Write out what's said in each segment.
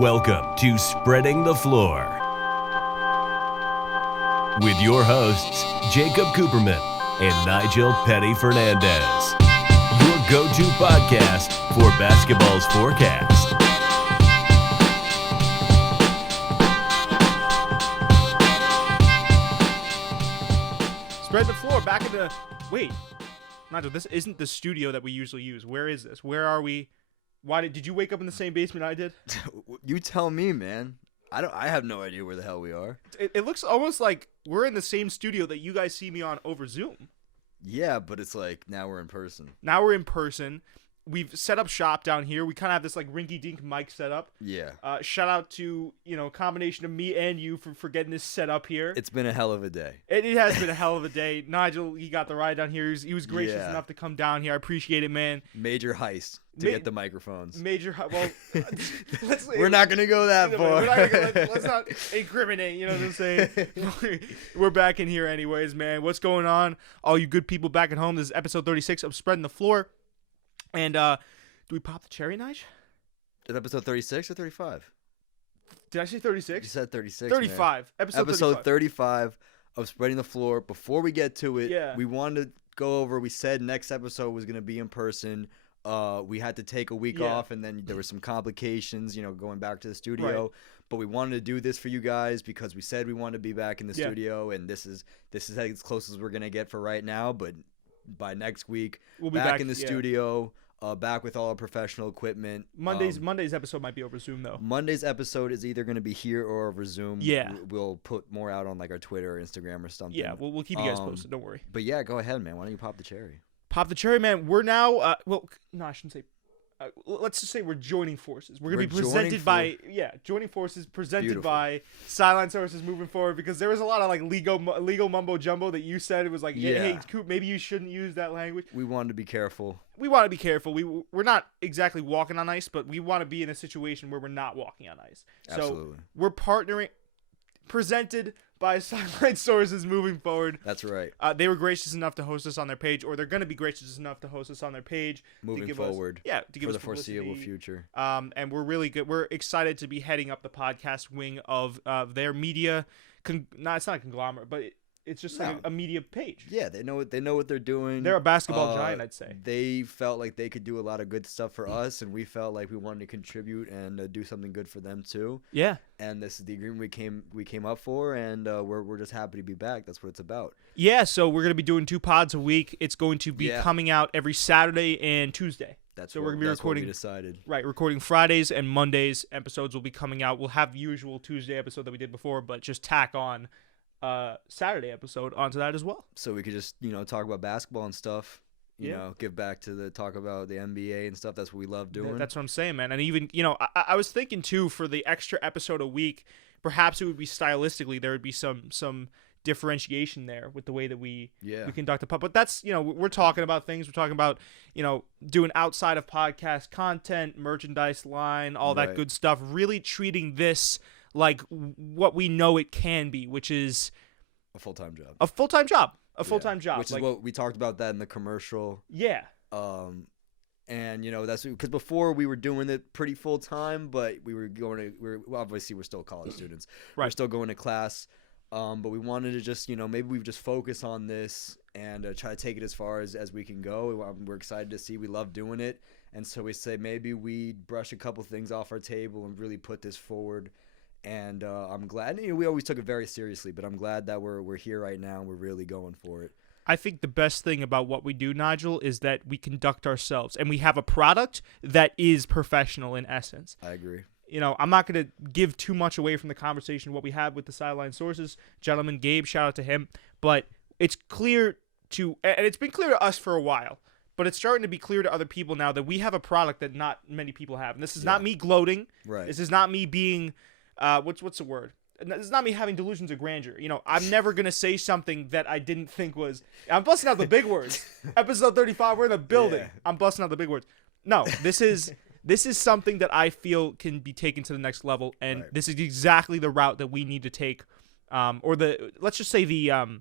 Welcome to Spreading the Floor with your hosts, Jacob Cooperman and Nigel Petty Fernandez. Your go-to podcast for basketball's forecast. Spread the floor back into... Wait, Nigel, this isn't the studio that we usually use. Where is this? Where are we? Did you wake up in the same basement I did? You tell me, man. I have no idea where the hell we are. It looks almost like we're in the same studio that you guys see me on over Zoom. Yeah, but it's like now we're in person. Now we're in person. We've set up shop down here. We kind of have this like rinky-dink mic set up. Yeah. Shout out to, a combination of me and you for getting this set up here. It's been a hell of a day. It has been a hell of a day. Nigel, he got the ride down here. He was gracious enough to come down here. I appreciate it, man. Major heist to get the microphones. We're not going to go that far. Let's not incriminate, you know what I'm saying? We're back in here anyways, man. What's going on? All you good people back at home. This is episode 36 of Spreading the Floor. And do we pop the cherry, Nige? Is episode 36 or 35? Did I say 36? You said 36, 35. Man. Episode 35 of Spreading the Floor. Before we get to it, we wanted to go over, we said next episode was going to be in person. We had to take a week off, and then there were some complications, going back to the studio. Right. But we wanted to do this for you guys because we said we wanted to be back in the studio, and this is as close as we're going to get for right now. But by next week, we'll be back in the studio. Back with all our professional equipment. Monday's episode might be over Zoom, though. Monday's episode is either going to be here or over Zoom. Yeah. We'll put more out on like our Twitter or Instagram or something. Yeah, we'll keep you guys posted. Don't worry. But yeah, go ahead, man. Why don't you pop the cherry? Pop the cherry, man. We're now, I shouldn't say. Let's just say we're joining forces. We're going to be presented by, joining forces presented by Sidelinesources moving forward, because there was a lot of like legal mumbo jumbo that you said. It was like, hey, Coop, maybe you shouldn't use that language. We wanted to be careful. We're not exactly walking on ice, but we want to be in a situation where we're not walking on ice. Absolutely. So we're partnering, presented by Sidelinesources moving forward. That's right. They were gracious enough to host us on their page, or they're going to be gracious enough to host us on their page. Moving forward. To give us the foreseeable future. And we're really good. We're excited to be heading up the podcast wing of their media. It's not a conglomerate, but it's just like a media page. Yeah, they know what they're doing. They're a basketball giant, I'd say. They felt like they could do a lot of good stuff for us, and we felt like we wanted to contribute and do something good for them too. Yeah. And this is the agreement we came up for, and we're just happy to be back. That's what it's about. Yeah. So we're gonna be doing 2 pods a week. It's going to be coming out every Saturday and Tuesday. We're going to be recording. What we decided. Right, recording Fridays and Mondays. Episodes will be coming out. We'll have the usual Tuesday episode that we did before, but just tack on Saturday episode onto that as well. So we could just, talk about basketball and stuff, give back to talk about the NBA and stuff. That's what we love doing. That's what I'm saying, man. And even, I was thinking too, for the extra episode a week, perhaps it would be stylistically, there would be some differentiation there with the way that we conduct the pod. But that's, we're talking about things. We're talking about, doing outside of podcast content, merchandise line, all that good stuff, really treating this like what we know it can be, which is a full-time job. A full-time job. Which is what we talked about that in the commercial. Yeah. And that's because before we were doing it pretty full-time, but obviously we're still college students. Right. We're still going to class. But we wanted to just, maybe we just focus on this and try to take it as far as we can go. We're excited to see. We love doing it. And so we say maybe we brush a couple things off our table and really put this forward. And I'm glad. We always took it very seriously, but I'm glad that we're here right now and we're really going for it. I think the best thing about what we do, Nigel, is that we conduct ourselves and we have a product that is professional in essence. I agree. I'm not going to give too much away from the conversation, what we have with the Sidelinesources gentleman, Gabe, shout out to him. But it's clear and it's been clear to us for a while, but it's starting to be clear to other people now that we have a product that not many people have. And this is not me gloating. Right. This is not me being, what's the word? This is not me having delusions of grandeur. I'm never going to say something that I didn't think was, I'm busting out the big words. Episode 35, we're in the building. Yeah. I'm busting out the big words. No, this is something that I feel can be taken to the next level, and this is exactly the route that we need to take, or let's just say the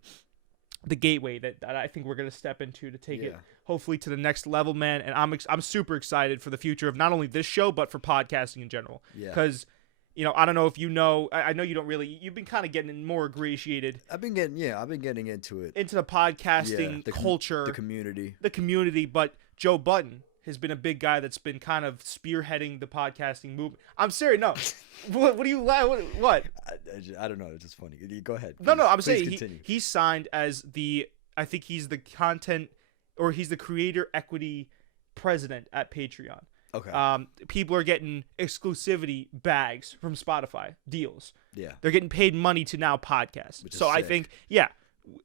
gateway that I think we're going to step into to take it hopefully to the next level, man. And I'm super excited for the future of not only this show but for podcasting in general. Yeah. Because I don't know if you know. I know you don't really. You've been kind of getting more ingratiated. I've been getting into it. Into the podcasting culture. The community. But Joe Budden has been a big guy that's been kind of spearheading the podcasting movement. I'm serious. No. What do you what? I don't know. It's just funny. Go ahead. Please, no. I'm saying he's signed as I think he's the content, or he's the creator equity president at Patreon. Okay. People are getting exclusivity bags from Spotify deals. Yeah. They're getting paid money to now podcast. So sick. I think,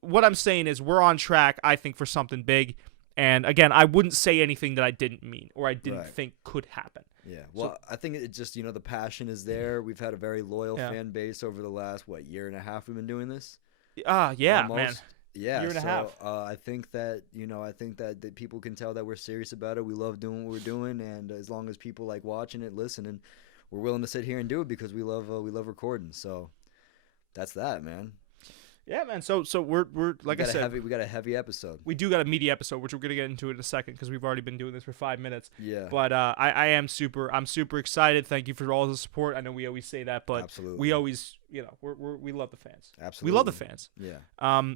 what I'm saying is we're on track, I think, for something big. And again, I wouldn't say anything that I didn't mean or I didn't think could happen. Yeah. Well, I think it just, the passion is there. We've had a very loyal fan base over the last, year and a half we've been doing this? Yeah, almost. Man. Yeah, year and a half. I think that that people can tell that we're serious about it. We love doing what we're doing, and as long as people like watching it, listening, we're willing to sit here and do it because we love recording. So that's that, man. Yeah, man. So we're like I said, we got a heavy episode. We do got a meaty episode, which we're gonna get into in a second because we've already been doing this for 5 minutes. Yeah. But I'm super excited. Thank you for all the support. I know we always say that, but absolutely. We always we love the fans. Absolutely. We love the fans. Yeah.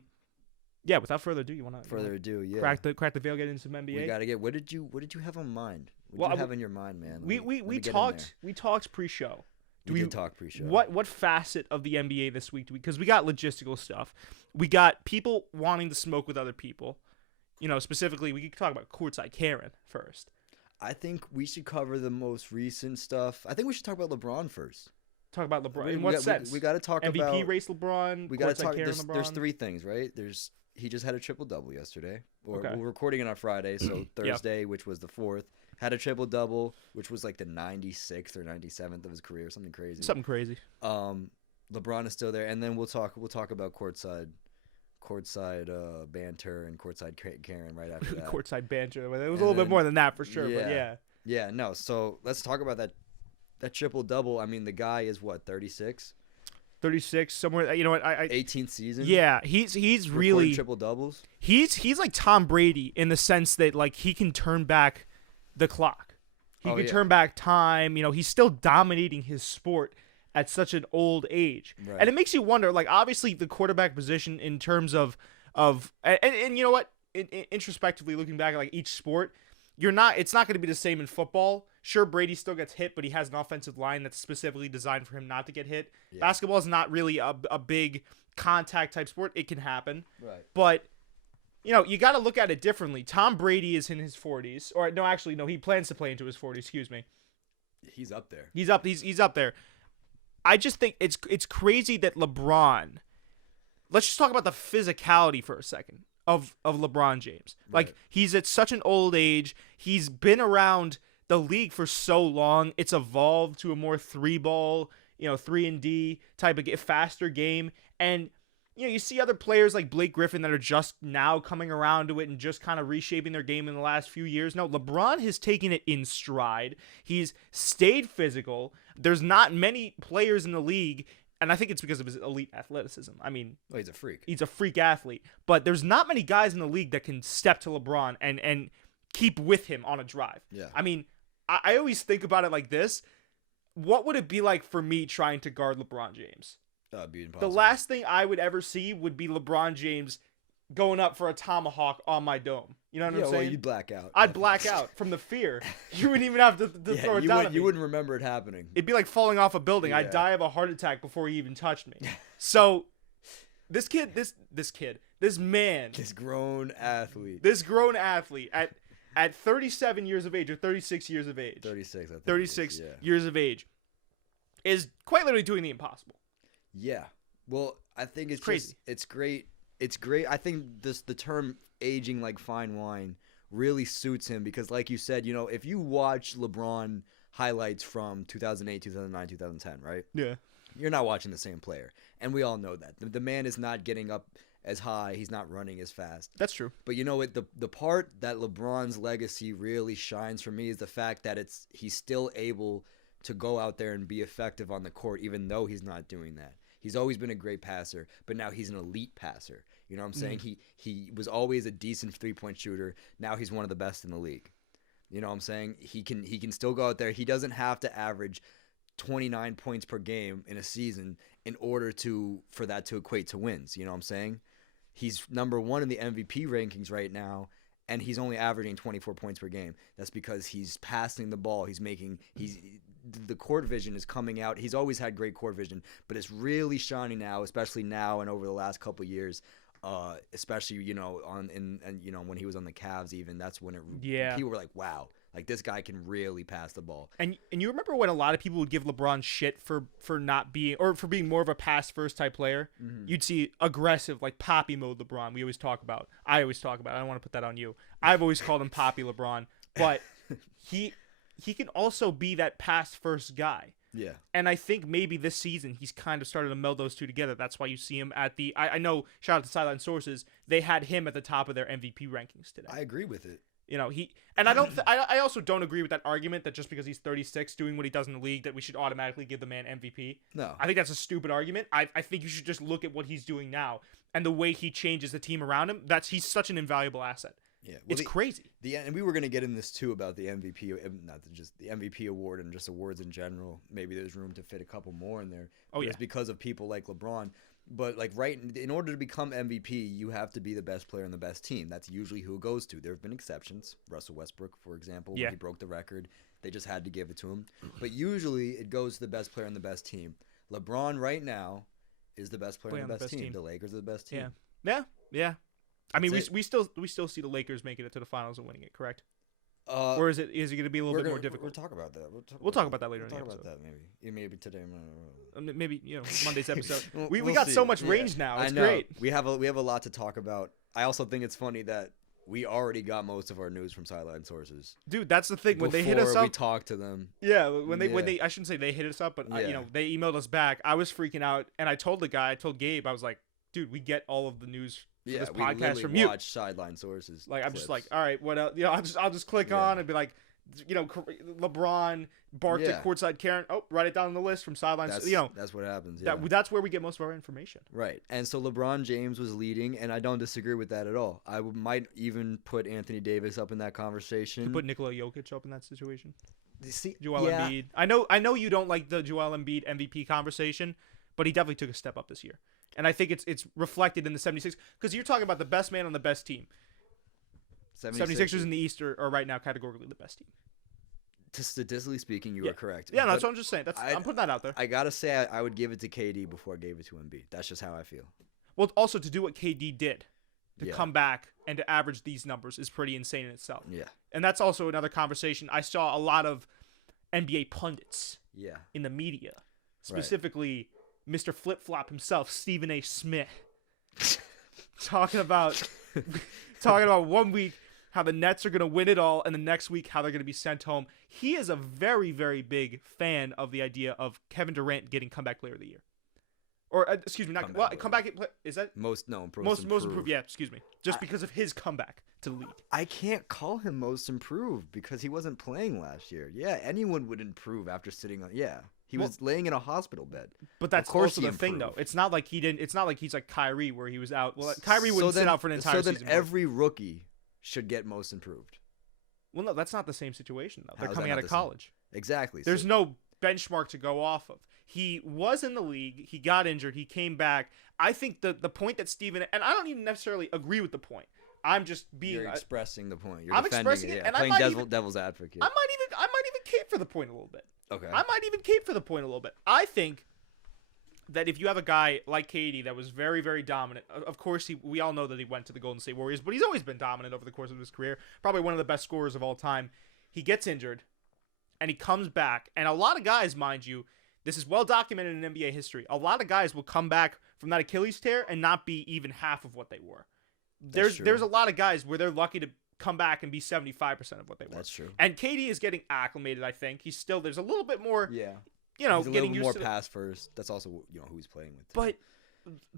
Yeah, without further ado, you want to crack the veil, get into some NBA. We gotta get. What did you have in mind? What did you have in your mind, man? We talked pre-show. We did talk pre-show. What facet of the NBA this week do we? Because we got logistical stuff. We got people wanting to smoke with other people. Specifically, we could talk about Courtside Karen first. I think we should cover the most recent stuff. I think we should talk about LeBron first. Talk about LeBron. In what sense? We got to talk MVP about MVP race LeBron. We got to talk. Karen LeBron. There's 3 things, right? He just had a triple-double yesterday. We're recording it on Friday, so Thursday, which was the 4th, had a triple-double, which was like the 96th or 97th of his career, something crazy. Something crazy. LeBron is still there, and then we'll talk about courtside banter and courtside Karen right after that. Courtside banter. It was a little bit more than that for sure, but yeah. Yeah, no. So let's talk about that triple-double. I mean, the guy is what, 36? 36 somewhere. You know what? 18th season. Yeah, he's really triple doubles. He's like Tom Brady in the sense that like he can turn back the clock. He can turn back time. He's still dominating his sport at such an old age, and it makes you wonder. Like obviously the quarterback position in terms of and you know what? Introspectively looking back at like each sport, it's not going to be the same in football. Sure, Brady still gets hit, but he has an offensive line that's specifically designed for him not to get hit. Yeah. Basketball is not really a big contact type sport. It can happen. Right. But, you got to look at it differently. Tom Brady is in his 40s. Or, no, he plans to play into his 40s. Excuse me. He's up there. He's up there. I just think it's crazy that LeBron... Let's just talk about the physicality for a second of LeBron James. Right. Like, he's at such an old age. He's been around the league for so long. It's evolved to a more 3-ball, 3-and-D type of faster game. And, you see other players like Blake Griffin that are just now coming around to it and just kind of reshaping their game in the last few years. No, LeBron has taken it in stride. He's stayed physical. There's not many players in the league, and I think it's because of his elite athleticism. I mean, well, he's a freak. He's a freak athlete. But there's not many guys in the league that can step to LeBron and keep with him on a drive. Yeah. I mean, I always think about it like this. What would it be like for me trying to guard LeBron James? That'd be impossible. The last thing I would ever see would be LeBron James going up for a tomahawk on my dome. You know what I'm saying? Well, you'd black out. I'd black out from the fear. You wouldn't even have to throw it down at me. You wouldn't remember it happening. It'd be like falling off a building. Yeah. I'd die of a heart attack before he even touched me. So, this grown athlete at 37 years of age or 36 years of age. 36, I think. 36 years of age is quite literally doing the impossible. Yeah. Well, I think it's crazy. It's great. It's great. I think the term aging like fine wine really suits him because, like you said, if you watch LeBron highlights from 2008, 2009, 2010, right? Yeah. You're not watching the same player. And we all know that. The man is not getting up as high. He's not running as fast. That's true. But you know what? The part that LeBron's legacy really shines for me is the fact that he's still able to go out there and be effective on the court, even though he's not doing that. He's always been a great passer, but now he's an elite passer. You know what I'm saying? He was always a decent 3-point shooter. Now he's one of the best in the league. You know what I'm saying? He can still go out there. He doesn't have to average 29 points per game in a season in order for that to equate to wins. You know what I'm saying? He's number 1 in the MVP rankings right now, and he's only averaging 24 points per game. That's because he's passing the ball. The court vision is coming out. He's always had great court vision, but it's really shining now, especially now and over the last couple of years. Especially, when he was on the Cavs, even that's when people were like, wow, like this guy can really pass the ball. And you remember when a lot of people would give LeBron shit for not being, or for being more of a pass first type player? Mm-hmm. You'd see aggressive, like poppy mode LeBron. I always talk about. I don't want to put that on you. I've always called him poppy LeBron, but he can also be that pass first guy. Yeah. And I think maybe this season he's kind of started to meld those two together. That's why you see him at the I know, shout out to Sidelinesources, they had him at the top of their MVP rankings today. I agree with it. I also don't agree with that argument that just because he's 36 doing what he does in the league that we should automatically give the man MVP. No. I think that's a stupid argument. I think you should just look at what he's doing now and the way he changes the team around him. He's such an invaluable asset. Yeah, it's crazy. And we were going to get in this too about the MVP, not just the MVP award and just awards in general. Maybe there's room to fit a couple more in there. It's because of people like LeBron. But in order to become MVP, you have to be the best player on the best team. That's usually who it goes to. There have been exceptions. Russell Westbrook, for example, when he broke the record, they just had to give it to him. But usually it goes to the best player on the best team. LeBron right now is the best player on the best team. The Lakers are the best team. Yeah. I mean, we still see the Lakers making it to the finals and winning it, correct? Or is it going to be a little bit more difficult? We'll talk about that. We'll talk about that later. We'll talk about that maybe today. Maybe Monday's episode. we got so much range now. It's great. We have a lot to talk about. I also think it's funny that we already got most of our news from Sideline Sources. Dude, that's the thing. When they hit us up, we talked to them. Yeah, when they I shouldn't say they hit us up, but they emailed us back. I was freaking out, and I told Gabe, I was like, dude, we get all all of the news. This podcast from you. Watch Sideline Sources. Like, I'm just like, all right, what else? I'll just click on and be like, LeBron barked at Courtside Karen. Oh, write it down on the list from Sidelines. That's what happens. Yeah. That's where we get most of our information. Right. And so LeBron James was leading, and I don't disagree with that at all. I might even put Anthony Davis up in that conversation. You put Nikola Jokic up in that situation. See, Joel Embiid. I know you don't like the Joel Embiid MVP conversation, but he definitely took a step up this year. And I think it's reflected in the 76ers because you're talking about the best man on the best team. 76ers in the East are right now categorically the best team. Statistically speaking, you are correct. Yeah, that's what I'm just saying. I'm putting that out there. I got to say I would give it to KD before I gave it to Embiid. That's just how I feel. Well, also to do what KD did, to come back and to average these numbers is pretty insane in itself. Yeah. And that's also another conversation. I saw a lot of NBA pundits in the media, specifically Mr. Flip-Flop himself, Stephen A. Smith, talking about 1 week how the Nets are going to win it all, and the next week how they're going to be sent home. He is a very, very big fan of the idea of Kevin Durant getting Comeback Player of the Year. Or, excuse me, comeback is that? Most improved. Yeah, excuse me. Just because of his comeback to the league. I can't call him most improved because he wasn't playing last year. Yeah, anyone would improve after sitting on. Yeah. He was laying in a hospital bed. But that's also the thing, though. It's not like he didn't. It's not like he's like Kyrie, where he was out. Well, Kyrie wouldn't sit out for an entire season. So then every rookie should get most improved. Well, no, that's not the same situation, though. They're coming out of college. Exactly. There's no benchmark to go off of. He was in the league. He got injured. He came back. I think the point that Steven, and I don't even necessarily agree with the point. I'm just being. You're expressing the point. You're I'm expressing it, and playing devil's advocate. I might even cape for the point a little bit. Okay. I might even cape for the point a little bit. I think that if you have a guy like KD that was very, very dominant, of course, we all know that he went to the Golden State Warriors, but he's always been dominant over the course of his career. Probably one of the best scorers of all time. He gets injured, and he comes back. And a lot of guys, mind you, this is well documented in NBA history. A lot of guys will come back from that Achilles tear and not be even half of what they were. There's a lot of guys where they're lucky to come back and be 75% of what they were. That's true. And KD is getting acclimated, I think. There's a little bit more, he's getting used more to pass first. That's also, who he's playing with. But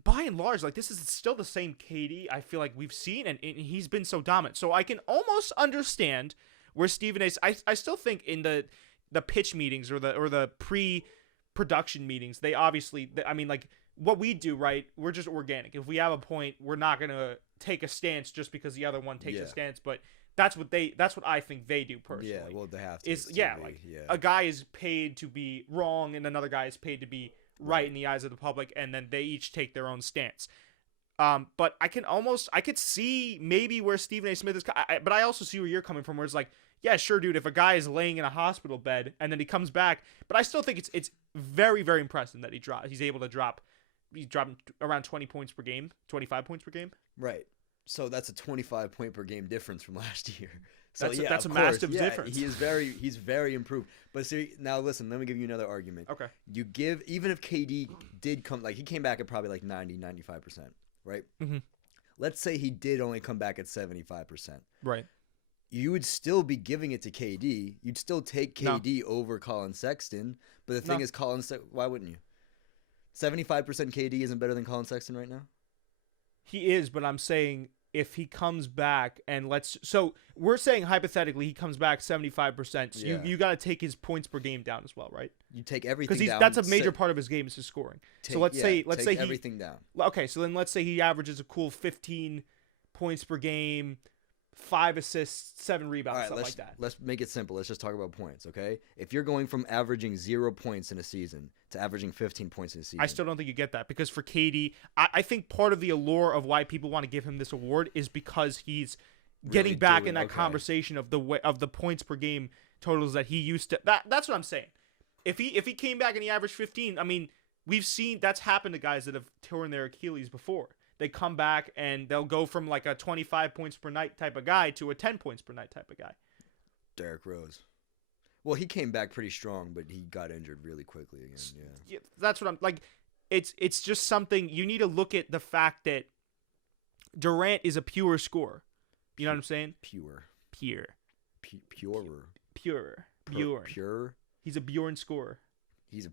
by and large, like, this is still the same KD I feel like we've seen, and he's been so dominant. So I can almost understand where Stephen A. I still think in the pitch meetings or the pre-production meetings, they obviously, like, what we do, right, we're just organic. If we have a point, we're not going to take a stance just because the other one takes a stance. But That's what I think they do personally. Yeah, well, they have to. A guy is paid to be wrong and another guy is paid to be right in the eyes of the public, and then they each take their own stance. But I could see maybe where Stephen A. Smith is, but I also see where you're coming from, where it's like, yeah, sure, dude, if a guy is laying in a hospital bed and then he comes back, but I still think it's very, very impressive that he's able to drop around 20 points per game, 25 points per game. Right. So that's a 25-point per game difference from last year. So that's a massive difference. He's very improved. But see, now listen, let me give you another argument. Okay. Even if KD did come, like, he came back at probably like 90, 95%, right? Mm-hmm. Let's say he did only come back at 75%. Right. You would still be giving it to KD. You'd still take KD over Collin Sexton. But the thing is, why wouldn't you? 75% KD isn't better than Collin Sexton right now? He is, but I'm saying if he comes back and so we're saying hypothetically he comes back 75%. So you got to take his points per game down as well, right? You take everything down. Because that's a major part of his game is his scoring. So let's say everything down. Okay, so then let's say he averages a cool 15 points per game, 5 assists, 7 rebounds, something like that. Let's make it simple. Let's just talk about points, okay? If you're going from averaging 0 points in a season to averaging 15 points in a season, I still don't think you get that, because for KD, I think part of the allure of why people want to give him this award is because he's getting back in that conversation of the points per game totals that he used to. That's what I'm saying. If he came back and he averaged 15, I mean, we've seen that's happened to guys that have torn their Achilles before. They come back and they'll go from like a 25 points per night type of guy to a 10 points per night type of guy. Derrick Rose. Well, he came back pretty strong, but he got injured really quickly again. Yeah, that's what I'm like. It's just something you need to look at the fact that Durant is a pure scorer. You know what I'm saying? Pure. He's a Bjorn scorer. He's a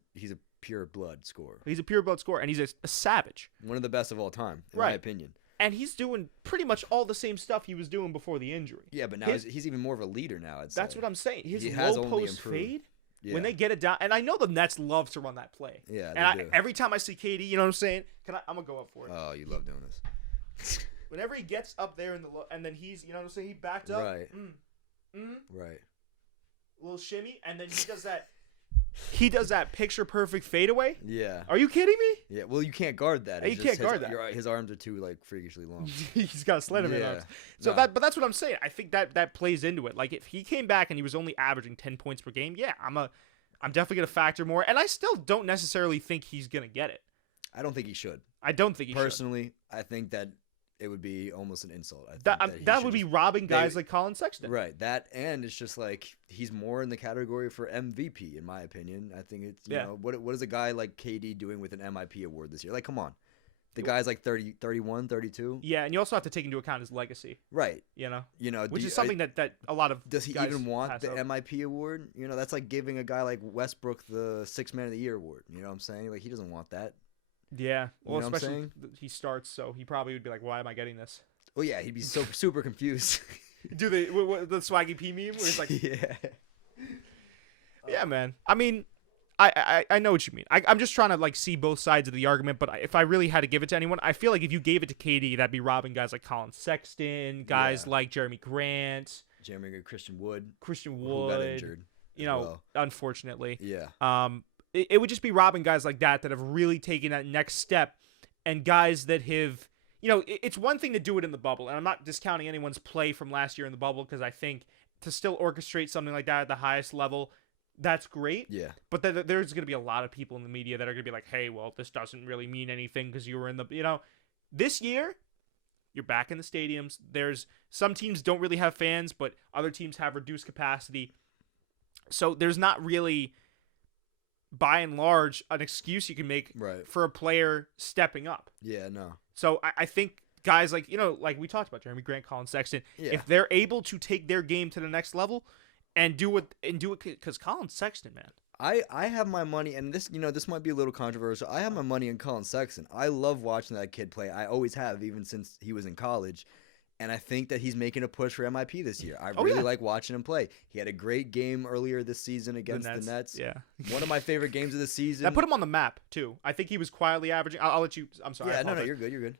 pure blood scorer. He's a pure blood scorer, and he's a savage. One of the best of all time, in my opinion. And he's doing pretty much all the same stuff he was doing before the injury. Yeah, but now he's even more of a leader now, I'd say. That's what I'm saying. His low post fade, when they get it down, and I know the Nets love to run that play. Yeah, and every time I see KD, you know what I'm saying? I'm going to go up for it. Oh, you love doing this. Whenever he gets up there in the and then he's, you know what I'm saying? He backed up. Right. Right. A little shimmy, and then he does that picture perfect fadeaway. Yeah. Are you kidding me? Yeah. Well, you can't guard that. You can't guard that. His arms are too freakishly long. He's got Slenderman arms. So but that's what I'm saying. I think that plays into it. Like if he came back and he was only averaging 10 points per game, yeah, I'm definitely gonna factor more. And I still don't necessarily think he's gonna get it. I don't think he should. I don't think he should. Personally, I think that it would be almost an insult. That would be robbing guys like Collin Sexton. Right. That, and it's just like he's more in the category for MVP, in my opinion. I think it's, you know, what is a guy like KD doing with an MIP award this year? Like, come on. The guy's like 30, 31, 32. Yeah, and you also have to take into account his legacy. Right. You know, which is something that a lot of does he guys even want the up. MIP award? You know, that's like giving a guy like Westbrook the 6th Man of the Year award. You know what I'm saying? Like, he doesn't want that. Yeah. Well, you know especially he starts, so he probably would be like, "Why am I getting this?" Oh yeah, he'd be so super confused. Do the Swaggy P meme where it's like, yeah, man. I mean, I know what you mean. I'm just trying to like see both sides of the argument. But if I really had to give it to anyone, I feel like if you gave it to KD, that'd be robbing guys like Collin Sexton, guys like Jeremy Grant, Christian Wood, who got injured. You know, unfortunately. Yeah. It would just be robbing guys like that have really taken that next step, and guys that have. You know, it's one thing to do it in the bubble, and I'm not discounting anyone's play from last year in the bubble, because I think to still orchestrate something like that at the highest level, that's great. Yeah. But there's going to be a lot of people in the media that are going to be like, hey, well, this doesn't really mean anything because you were in the, this year, you're back in the stadiums. There's some teams don't really have fans, but other teams have reduced capacity. So there's not really, by and large, an excuse you can make for a player stepping up. Yeah, no. So I think guys like, like we talked about Jeremy Grant, Collin Sexton, if they're able to take their game to the next level and do it because Collin Sexton, man. I have my money, and this might be a little controversial. I have my money in Collin Sexton. I love watching that kid play. I always have, even since he was in college. And I think that he's making a push for MIP this year. I really like watching him play. He had a great game earlier this season against the Nets. Yeah. One of my favorite games of the season. That put him on the map, too. I think he was quietly averaging. I'll let you. I'm sorry. Yeah, no, you're good. You're good.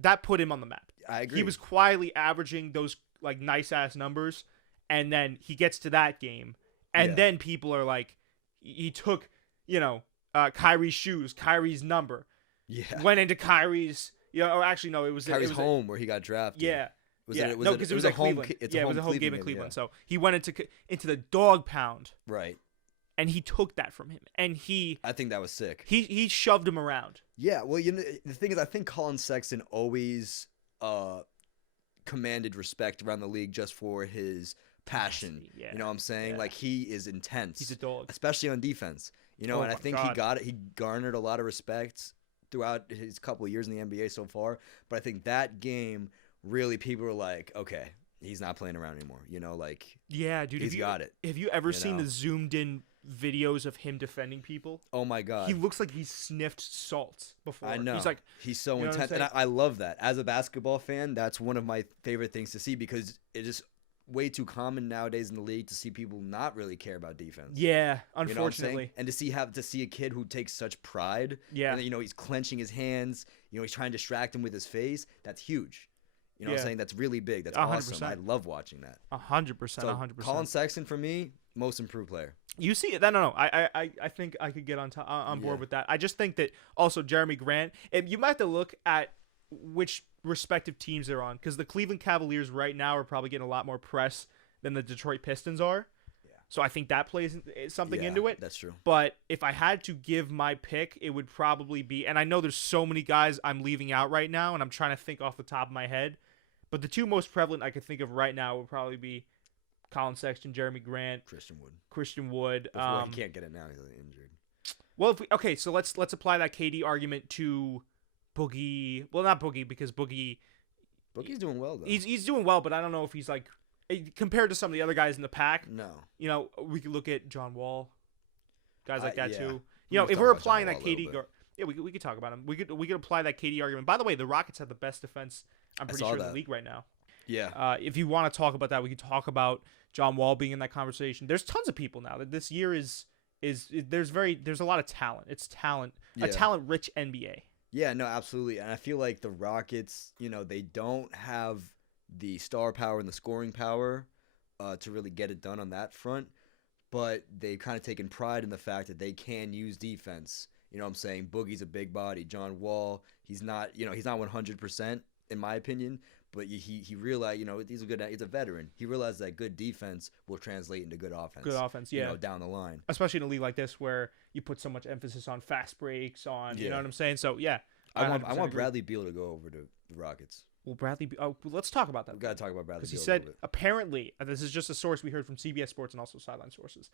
That put him on the map. I agree. He was quietly averaging those like nice ass numbers, and then he gets to that game, and then people are like, he took Kyrie's shoes, Kyrie's number, went into Kyrie's, or actually no, it was Kyrie's home where he got drafted. Yeah. Because it was a home Cleveland. It was a home game in Cleveland. Yeah. So he went into the dog pound. Right. And he took that from him. And I think that was sick. He shoved him around. Yeah, well, the thing is, I think Collin Sexton always commanded respect around the league just for his passion. Yeah. You know what I'm saying? Yeah. Like, he is intense. He's a dog. Especially on defense. And I think he garnered a lot of respect throughout his couple of years in the NBA so far. But I think that game, really, people were like, okay, he's not playing around anymore. Yeah, dude. He's got it. Have you ever seen the zoomed-in videos of him defending people? Oh, my God. He looks like he's sniffed salt before. I know. He's so intense. And I love that. As a basketball fan, that's one of my favorite things to see because it is way too common nowadays in the league to see people not really care about defense. Yeah, unfortunately. And to see a kid who takes such pride. Yeah. And he's clenching his hands. He's trying to distract him with his face. That's huge. What I'm saying? That's really big. That's 100%. Awesome. I love watching that. 100%. 100%. Collin Sexton, for me, most improved player. You see it? No. I think I could get on board with that. I just think that also Jeremy Grant, you might have to look at which respective teams they're on, because the Cleveland Cavaliers right now are probably getting a lot more press than the Detroit Pistons are. Yeah. So I think that plays something into it. That's true. But if I had to give my pick, it would probably be, and I know there's so many guys I'm leaving out right now, and I'm trying to think off the top of my head, but the two most prevalent I could think of right now would probably be Collin Sexton, Jeremy Grant, Christian Wood. He can't get it now; he's injured. Well, so let's apply that KD argument to Boogie. Well, not Boogie, because Boogie's doing well though. He's doing well, but I don't know if he's like compared to some of the other guys in the pack. No. We could look at John Wall, guys like that too. We if we're applying that KD, we could talk about him. We could apply that KD argument. By the way, the Rockets have the best defense, I'm pretty sure, in the league right now. Yeah. If you want to talk about that, we could talk about John Wall being in that conversation. There's tons of people now that this year there's a lot of talent. It's talent, a talent-rich NBA. Yeah, no, absolutely. And I feel like the Rockets, they don't have the star power and the scoring power to really get it done on that front, but they've kind of taken pride in the fact that they can use defense. You know what I'm saying? Boogie's a big body. John Wall, he's not 100% in my opinion, but he realized, he's a veteran. He realized that good defense will translate into good offense. Good offense, yeah. Down the line. Especially in a league like this where you put so much emphasis on fast breaks, you know what I'm saying? So, yeah. I want Bradley Beal to go over to the Rockets. Well, Bradley Beal, let's talk about that. We've got to talk about Bradley Beal. Because he said, apparently, this is just a source we heard from CBS Sports and also Sidelinesources,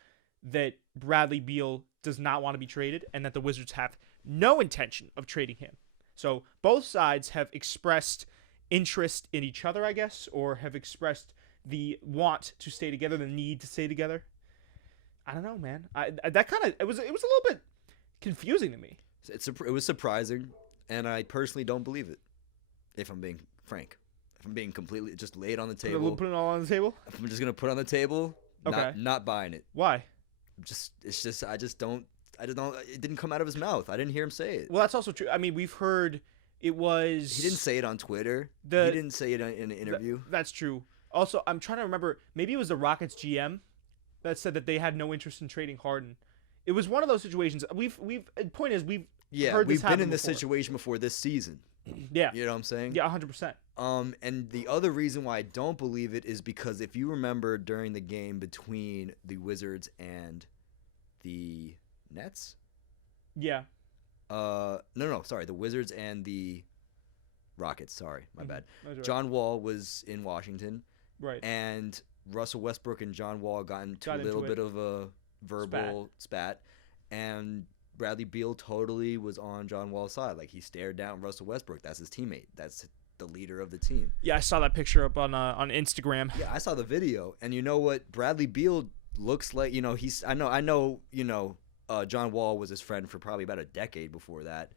that Bradley Beal does not want to be traded and that the Wizards have no intention of trading him. So both sides have expressed interest in each other, I guess, or have expressed the want to stay together, the need to stay together. I don't know, man. It was a little bit confusing to me. It was surprising, and I personally don't believe it. If I'm being frank, if I'm being completely just lay it on the table, put it all on the table. If I'm just gonna put it on the table, okay. not buying it. Why? I just don't. It didn't come out of his mouth. I didn't hear him say it. Well, that's also true. I mean, we've heard it was. He didn't say it on Twitter. He didn't say it in an interview. That's true. Also, I'm trying to remember. Maybe it was the Rockets GM that said that they had no interest in trading Harden. It was one of those situations. We've. Point is, we've heard this we've been in this before. situation before this season. Yeah. You know what I'm saying? Yeah, 100%. And the other reason why I don't believe it is because if you remember during the game between the Wizards and the Nets. Yeah. No, sorry, the Wizards and the Rockets. Sorry, my bad. Right. John Wall was in Washington. Right. And Russell Westbrook and John Wall got into a little bit of a verbal spat. And Bradley Beal totally was on John Wall's side. Like, he stared down Russell Westbrook. That's his teammate. That's the leader of the team. Yeah, I saw that picture up on Instagram. Yeah, I saw the video. And you know what? Bradley Beal looks like, I know, John Wall was his friend for probably about a decade before that,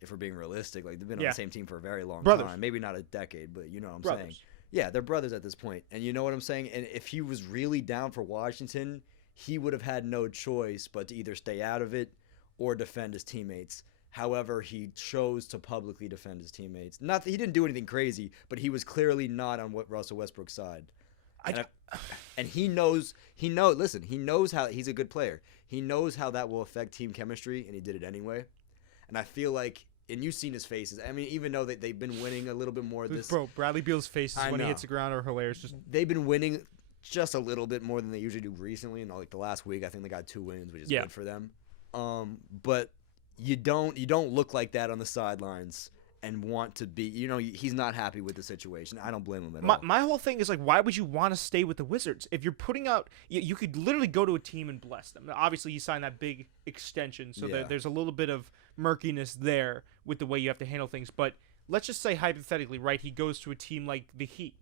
if we're being realistic. Like, they've been on the same team for a very long time. Maybe not a decade, but you know what I'm saying. Yeah, they're brothers at this point. And you know what I'm saying? And if he was really down for Washington, he would have had no choice but to either stay out of it or defend his teammates. However, he chose to publicly defend his teammates. Not that he didn't do anything crazy, but he was clearly not on Russell Westbrook's side. And he knows. Listen, he knows how he's a good player. He knows how that will affect team chemistry, and he did it anyway. And I feel like, and you've seen his faces. I mean, even though they've been winning a little bit more. Bradley Beal's faces when he hits the ground are hilarious. They've been winning just a little bit more than they usually do recently. And like the last week, I think they got 2 wins, which is good for them. But you don't look like that on the sidelines and want to be. He's not happy with the situation. I don't blame him at all. My whole thing is like, why would you want to stay with the Wizards if you're putting out? You could literally go to a team and bless them. Now, obviously, he signed that big extension, so there's a little bit of murkiness there with the way you have to handle things. But let's just say hypothetically, right? He goes to a team like the Heat,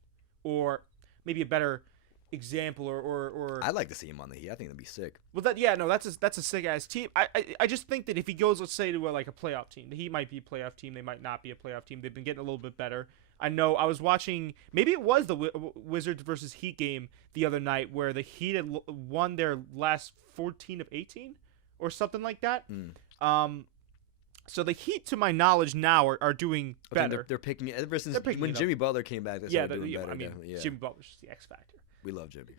or maybe a better example, or I'd like to see him on the Heat. I think that'd be sick. Well, that's a sick ass team. I just think that if he goes, let's say, to a playoff team, the Heat might be a playoff team. They might not be a playoff team. They've been getting a little bit better. I know. I was watching. Maybe it was the Wizards versus Heat game the other night where the Heat had won their last 14 of 18 or something like that. So the Heat, to my knowledge, now are doing better. They're picking it ever since when Jimmy Butler came back. They started doing better. I mean, Jimmy Butler's just the X factor. We love Jimmy.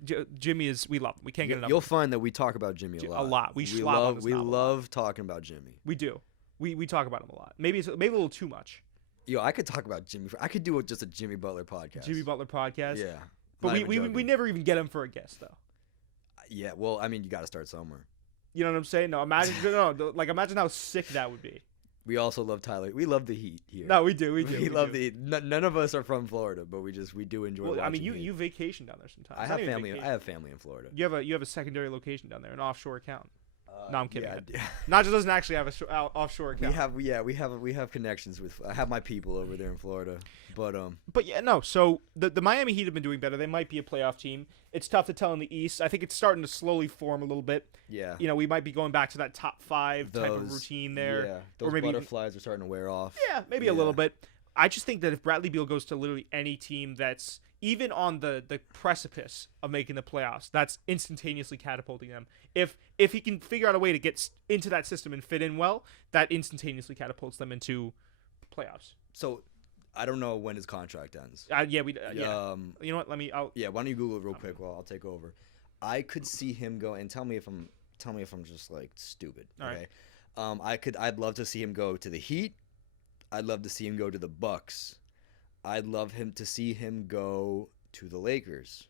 We love him. We can't get enough. You'll find that we talk about Jimmy a lot. We love talking about Jimmy. We do. We talk about him a lot. Maybe a little too much. Yo, I could talk about Jimmy. I could do just a Jimmy Butler podcast. Jimmy Butler podcast. Yeah. But we never even get him for a guest though. Yeah. Well, I mean, you got to start somewhere. You know what I'm saying? No, imagine how sick that would be. We also love Tyler. We love the Heat here. No, we do. We love the Heat. None of us are from Florida, but we do enjoy. Well, I mean, you vacation down there sometimes. I have family. I have family in Florida. You have a secondary location down there, an offshore account. No, I'm kidding. Yeah. Nacho doesn't actually have an offshore account. We have connections with. I have my people over there in Florida, But yeah, no. So the Miami Heat have been doing better. They might be a playoff team. It's tough to tell in the East. I think it's starting to slowly form a little bit. Yeah. We might be going back to that top 5 type of routine there. Yeah. Those or maybe butterflies are starting to wear off. Yeah, maybe a little bit. I just think that if Bradley Beal goes to literally any team that's even on the precipice of making the playoffs, that's instantaneously catapulting them. If he can figure out a way to get into that system and fit in well, that instantaneously catapults them into playoffs. So, I don't know when his contract ends. You know what? Why don't you Google it real quick while I'll take over. I could see him go, and tell me if I'm just like stupid. Okay. Right. I'd love to see him go to the Heat. I'd love to see him go to the Bucks. I'd love to see him go to the Lakers.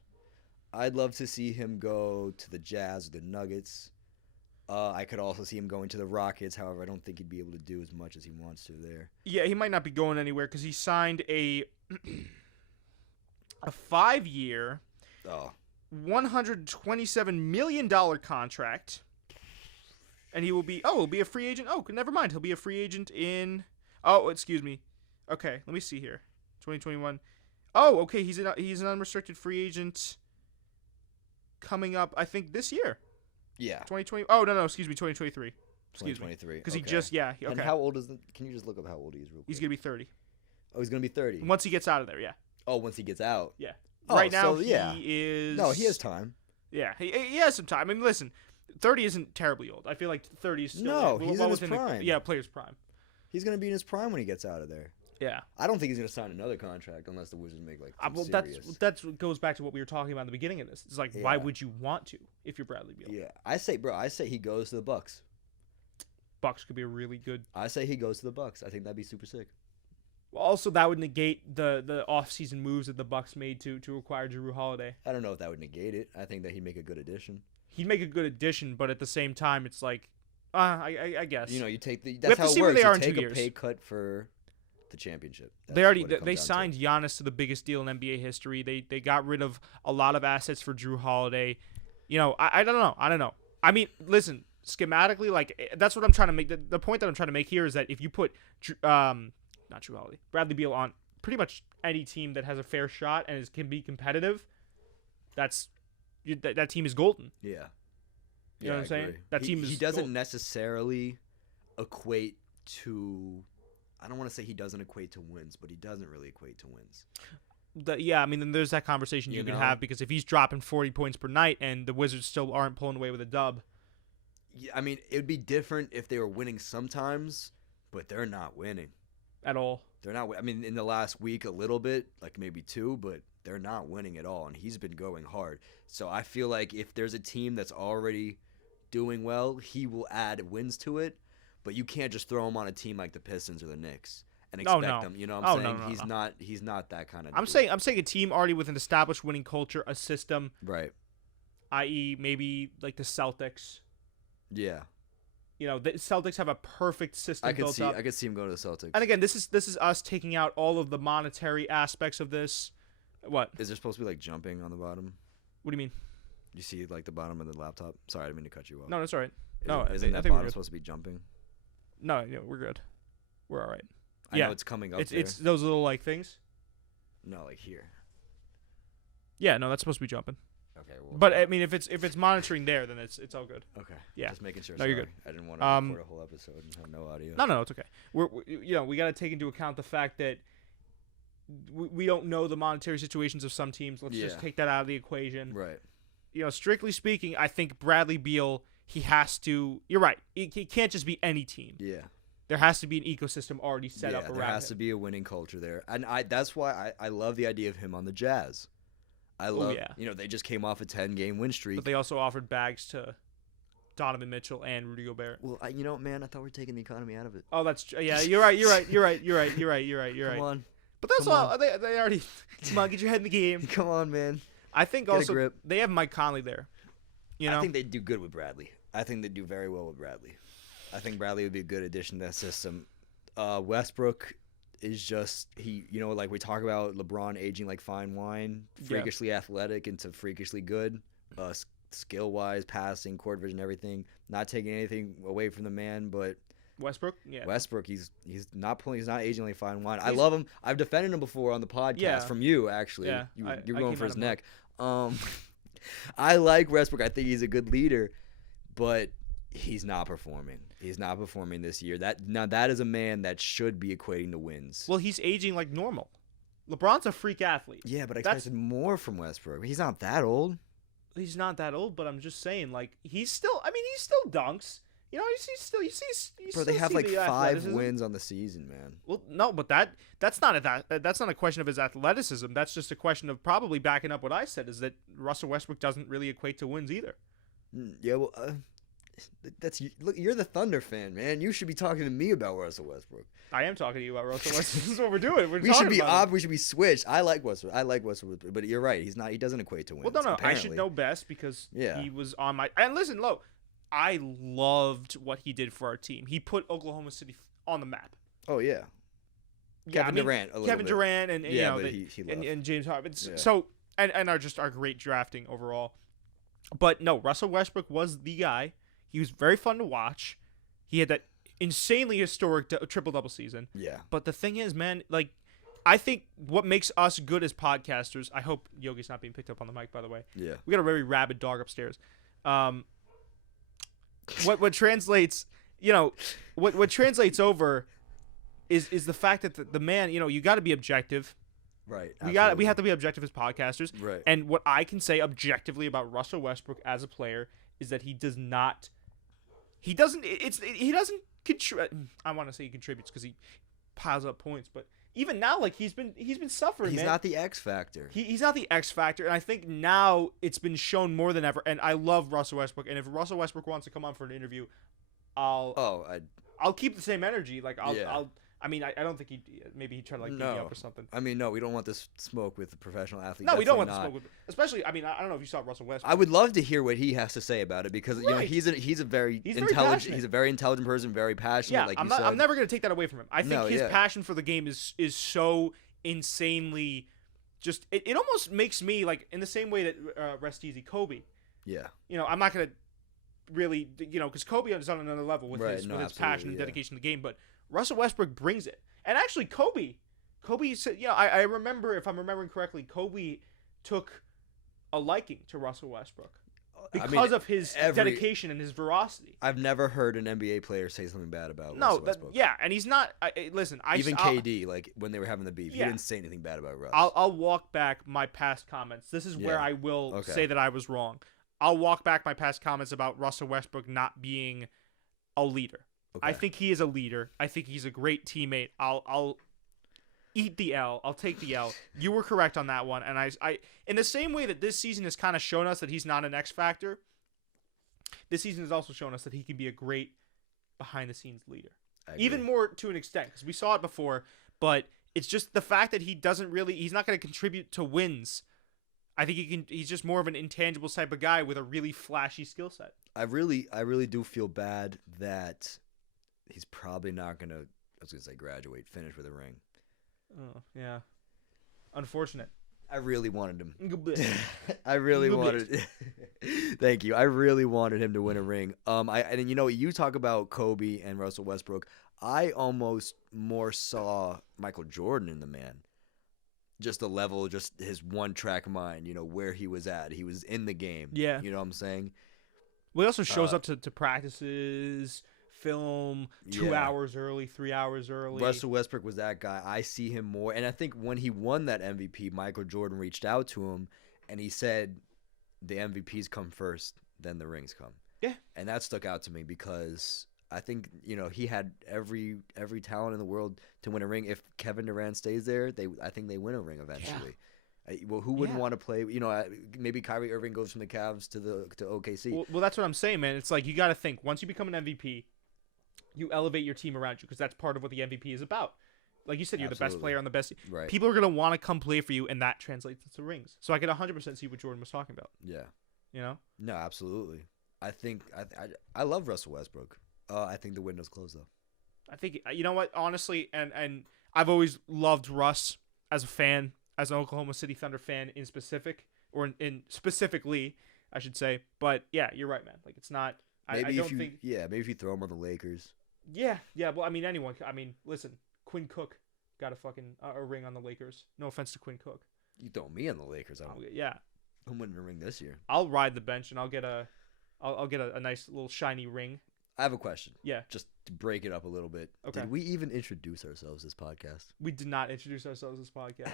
I'd love to see him go to the Jazz or the Nuggets. I could also see him going to the Rockets. However, I don't think he'd be able to do as much as he wants to there. Yeah, he might not be going anywhere because he signed a 5-year, $127 million contract, and he'll be a free agent. Oh, never mind. He'll be a free agent in. Oh, excuse me. Okay, let me see here. 2021. Oh, okay. He's an unrestricted free agent coming up, I think, this year. Yeah. 2020. Oh, no. Excuse me. 2023. Excuse 2023. Because he just, okay. And how old is Can you just look up how old he is real quick? He's going to be 30. Oh, he's going to be 30. Once he gets out of there, yeah. Oh, once he gets out. Yeah. Oh, right now, he is. No, he has time. Yeah, he has some time. I mean, listen, 30 isn't terribly old. I feel like 30 is still. No, he's in his prime. Player's prime. He's going to be in his prime when he gets out of there. Yeah. I don't think he's going to sign another contract unless the Wizards make serious. That's what goes back to what we were talking about in the beginning of this. It's like, why would you want to if you're Bradley Beal? Yeah. I say he goes to the Bucks. Bucks could be a really good. I say he goes to the Bucks. I think that'd be super sick. Well, also, that would negate the off-season moves that the Bucks made to acquire Jrue Holiday. I don't know if that would negate it. I think that he'd make a good addition. He'd make a good addition, but at the same time, it's like, I guess. You take that's how it works. You take a pay cut for the championship. They signed Giannis to the biggest deal in NBA history. They got rid of a lot of assets for Jrue Holiday. I don't know. I mean, listen, schematically, like that's what I'm trying to make. The point that I'm trying to make here is that if you put not Jrue Holiday, Bradley Beal on pretty much any team that has a fair shot and can be competitive, that team is golden. Yeah. You know what I'm saying? That team is. He doesn't necessarily equate to. I don't want to say he doesn't equate to wins, but he doesn't really equate to wins. I mean, then there's that conversation you can have because if he's dropping 40 points per night and the Wizards still aren't pulling away with a dub. Yeah, I mean, it would be different if they were winning sometimes, but they're not winning at all. They're not. I mean, in the last week, a little bit, like maybe 2, but they're not winning at all, and he's been going hard. So I feel like if there's a team that's already doing well, he will add wins to it. But you can't just throw him on a team like the Pistons or the Knicks and expect them. You know what I'm saying? He's not that kind of. I'm saying a team already with an established winning culture, a system, right? I.e., maybe like the Celtics. Yeah. You know, the Celtics have a perfect system built up. I could see him going to the Celtics. And again, this is us taking out all of the monetary aspects of this. What? Is there supposed to be like jumping on the bottom? What do you mean? You see like the bottom of the laptop? Sorry, I didn't mean to cut you off. No, that's all right. Isn't that bottom supposed to be jumping? No, we're good. We're all right. I know it's coming up. It's those little like things. No, like here. Yeah, no, that's supposed to be jumping. Okay, but I mean, if it's monitoring there, then it's all good. Okay. Yeah. Just making sure. No, you're good. I didn't want to record a whole episode and have no audio. No, it's okay. We got to take into account the fact that we don't know the monetary situations of some teams. Let's just take that out of the equation. Right. You know, strictly speaking, I think Bradley Beal, he has to. You're right. He can't just be any team. Yeah. There has to be an ecosystem already set up around him. There has to be a winning culture there, and that's why I love the idea of him on the Jazz. I love, they just came off a 10-game win streak. But they also offered bags to Donovan Mitchell and Rudy Gobert. Well, man, I thought we were taking the economy out of it. Oh, that's true. Yeah, you're right. Come on. But that's all. They already. Come on, get your head in the game. Come on, man. I think also they have Mike Conley there. You know? I think they do good with Bradley. I think they do very well with Bradley. I think Bradley would be a good addition to that system. Westbrook is just like we talk about LeBron aging like fine wine, freakishly athletic into freakishly good, skill-wise, passing, court vision, everything. Not taking anything away from the man, but Westbrook, he's not aging like fine wine. I love him. I've defended him before on the podcast from you actually. Yeah, you're going for his neck. I like Westbrook. I think he's a good leader, but he's not performing. He's not performing this year. That is a man that should be equating to wins. Well, he's aging like normal. LeBron's a freak athlete. Yeah, but I expected more from Westbrook. He's not that old. He's not that old, but I'm just saying, like, he still dunks. You know, Bro, they have like 5 wins on the season, man. Well, no, but that's not a question of his athleticism. That's just a question of probably backing up what I said, is that Russell Westbrook doesn't really equate to wins either. Yeah, well, look, you're the Thunder fan, man. You should be talking to me about Russell Westbrook. I am talking to you about Russell Westbrook. This is what we're doing. We should be switched. I like Westbrook, but you're right. He doesn't equate to wins. Well, no, apparently. I should know best because he was on my. And listen, Lo, I loved what he did for our team. He put Oklahoma City on the map. Oh yeah. Kevin Durant, and and James Harden. Yeah. So and our great drafting overall. But no, Russell Westbrook was the guy. He was very fun to watch. He had that insanely historic triple-double season. Yeah. But the thing is, man, like, I think what makes us good as podcasters, I hope Yogi's not being picked up on the mic, by the way. Yeah. We got a very rabid dog upstairs. What translates, what translates over is the fact that the man, you got to be objective. Right. We have to be objective as podcasters. Right. And what I can say objectively about Russell Westbrook as a player is that he doesn't contribute. I want to say he contributes because he piles up points, but even now, like, he's been suffering. He's not the X factor. He's not the X factor, and I think now it's been shown more than ever. And I love Russell Westbrook, and if Russell Westbrook wants to come on for an interview, I'll keep the same energy. Like I mean, I don't think he'd try to like beat me up or something. I mean, no, we don't want this smoke with the professional athlete. No, we don't want the smoke with, especially. I mean, I don't know if you saw Russell Westbrook. I would love to hear what he has to say about it because he's a very intelligent. He's a very intelligent person, very passionate. Yeah, like I'm never going to take that away from him. I think his passion for the game is so insanely, just it almost makes me like in the same way that rest easy Kobe. Yeah. I'm not going to really because Kobe is on another level with his passion and dedication to the game, but Russell Westbrook brings it. And actually, Kobe said, I remember, if I'm remembering correctly, Kobe took a liking to Russell Westbrook because of his dedication and his veracity. I've never heard an NBA player say something bad about Russell Westbrook. And he's not. Listen, even KD, like when they were having the beef, he didn't say anything bad about Russ. I'll walk back my past comments. This is where I will say that I was wrong. I'll walk back my past comments about Russell Westbrook not being a leader. Okay. I think he is a leader. I think he's a great teammate. I'll eat the L. I'll take the L. You were correct on that one. And I in the same way that this season has kind of shown us that he's not an X factor, this season has also shown us that he can be a great behind-the-scenes leader. Even more to an extent, because we saw it before, but it's just the fact that he's not going to contribute to wins. I think he's just more of an intangible type of guy with a really flashy skill set. I really do feel bad that he's probably not going to, I was going to say graduate, finish with a ring. Oh, yeah. Unfortunate. I really wanted him. Thank you. I really wanted him to win a ring. And you know, you talk about Kobe and Russell Westbrook. I almost more saw Michael Jordan in the man. Just the level, just his one-track mind, you know, where he was at. He was in the game. Yeah. You know what I'm saying? Well, he also shows up to practices, film 2 hours early, 3 hours early. Russell Westbrook was that guy. I see him more. And I think when he won that MVP, Michael Jordan reached out to him, and he said, the MVPs come first, then the rings come. Yeah. And that stuck out to me because I think, you know, he had every talent in the world to win a ring. If Kevin Durant stays there, I think they win a ring eventually. Yeah. Well, who wouldn't want to play? You know, maybe Kyrie Irving goes from the Cavs to OKC. Well, that's what I'm saying, man. It's like you got to think, once you become an MVP, you elevate your team around you because that's part of what the MVP is about. Like you said, you're the best player on the best. Right. People are going to want to come play for you, and that translates into rings. So I can 100% see what Jordan was talking about. Yeah. You know? No, absolutely. I think I love Russell Westbrook. I think the window's closed, though. I think, you know what, honestly, and I've always loved Russ as a fan, as an Oklahoma City Thunder fan in specific, or in specifically, I should say. But, yeah, you're right, man. Like, it's not, maybe if you throw him on the Lakers. Yeah, well, I mean, anyone. I mean, listen, Quinn Cook got a ring on the Lakers. No offense to Quinn Cook. You throw me on the Lakers, I'm winning a ring this year. I'll ride the bench and I'll get a nice little shiny ring. I have a question. Yeah. Just to break it up a little bit. Okay. Did we even introduce ourselves this podcast? We did not introduce ourselves this podcast.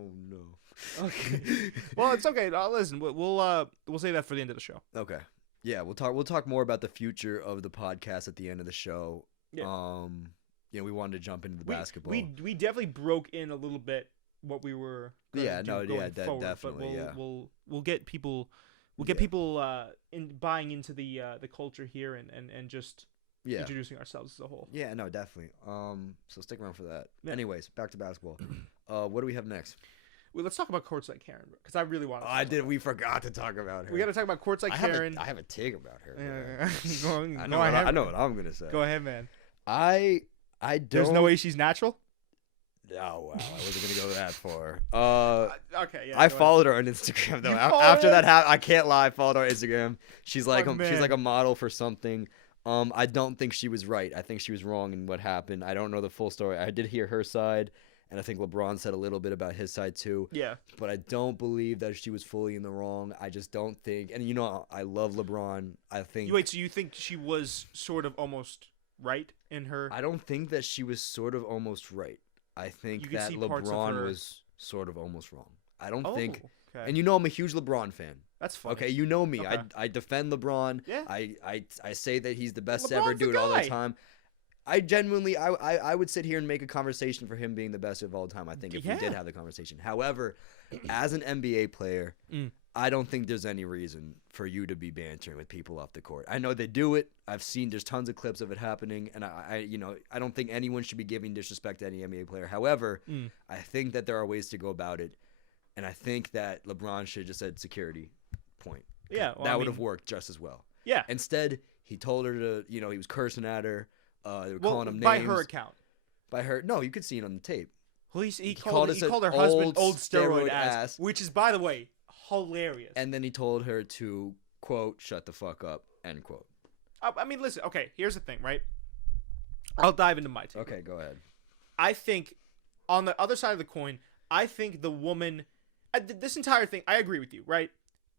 Oh no. Okay. Well, it's okay. Listen, we'll say that for the end of the show. Okay. Yeah, we'll talk more about the future of the podcast at the end of the show. Yeah. You know, we wanted to jump into the basketball. We definitely broke in a little bit what we were going forward, definitely. But we'll get people people buying into the culture here and just introducing ourselves as a whole. Yeah, no, definitely. So stick around for that. Yeah. Anyways, back to basketball. What do we have next? Well, let's talk about Courtside Karen because I really want to. We forgot to talk about her. We got to talk about Courtside Karen. I have a take about her. I know what I'm gonna say. Go ahead, man. I don't. There's no way she's natural. Oh wow, I wasn't gonna go that far. Okay, yeah. I followed her on Instagram though. After that happened, I can't lie. I followed her on Instagram. She's like a model for something. I don't think she was right. I think she was wrong in what happened. I don't know the full story. I did hear her side, and I think LeBron said a little bit about his side too. Yeah. But I don't believe that she was fully in the wrong. I just don't think. And you know, I love LeBron. I think. Wait, so you think she was sort of almost right in her? I don't think that she was sort of almost right. I think that LeBron was sort of almost wrong. I don't think. Okay. And you know I'm a huge LeBron fan. That's funny. Okay, you know me. Okay. I defend LeBron. Yeah. I say that he's the best LeBron's to ever do it all the guy. time. I genuinely, I would sit here and make a conversation for him being the best of all time, I think, if we did have the conversation. However, as an NBA player, I don't think there's any reason for you to be bantering with people off the court. I know they do it. I've seen there's tons of clips of it happening, and I don't think anyone should be giving disrespect to any NBA player. However, I think that there are ways to go about it, and I think that LeBron should have just said security point. Yeah, that would have worked just as well. Yeah. Instead, he told her to, he was cursing at her. They were calling him names. By her account. By her. No, you could see it on the tape. Well, he called her husband old steroid ass, which is, by the way, hilarious. And then he told her to, quote, shut the fuck up, end quote. I mean, listen, okay, here's the thing, right? I'll dive into my take. Okay, go ahead. I think, on the other side of the coin, I think the woman, this entire thing, I agree with you, right?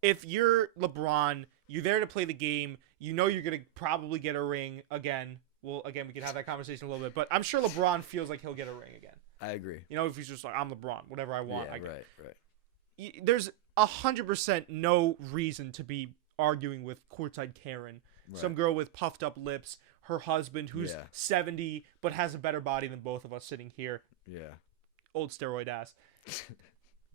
If you're LeBron, you're there to play the game, you know you're going to probably get a ring again. Well, again, we can have that conversation a little bit, but I'm sure LeBron feels like he'll get a ring again. I agree. You know, if he's just like, I'm LeBron, whatever I want, I get. Right. There's 100% no reason to be arguing with Courtside Karen, some girl with puffed up lips, her husband who's 70 but has a better body than both of us sitting here. Yeah. Old steroid ass.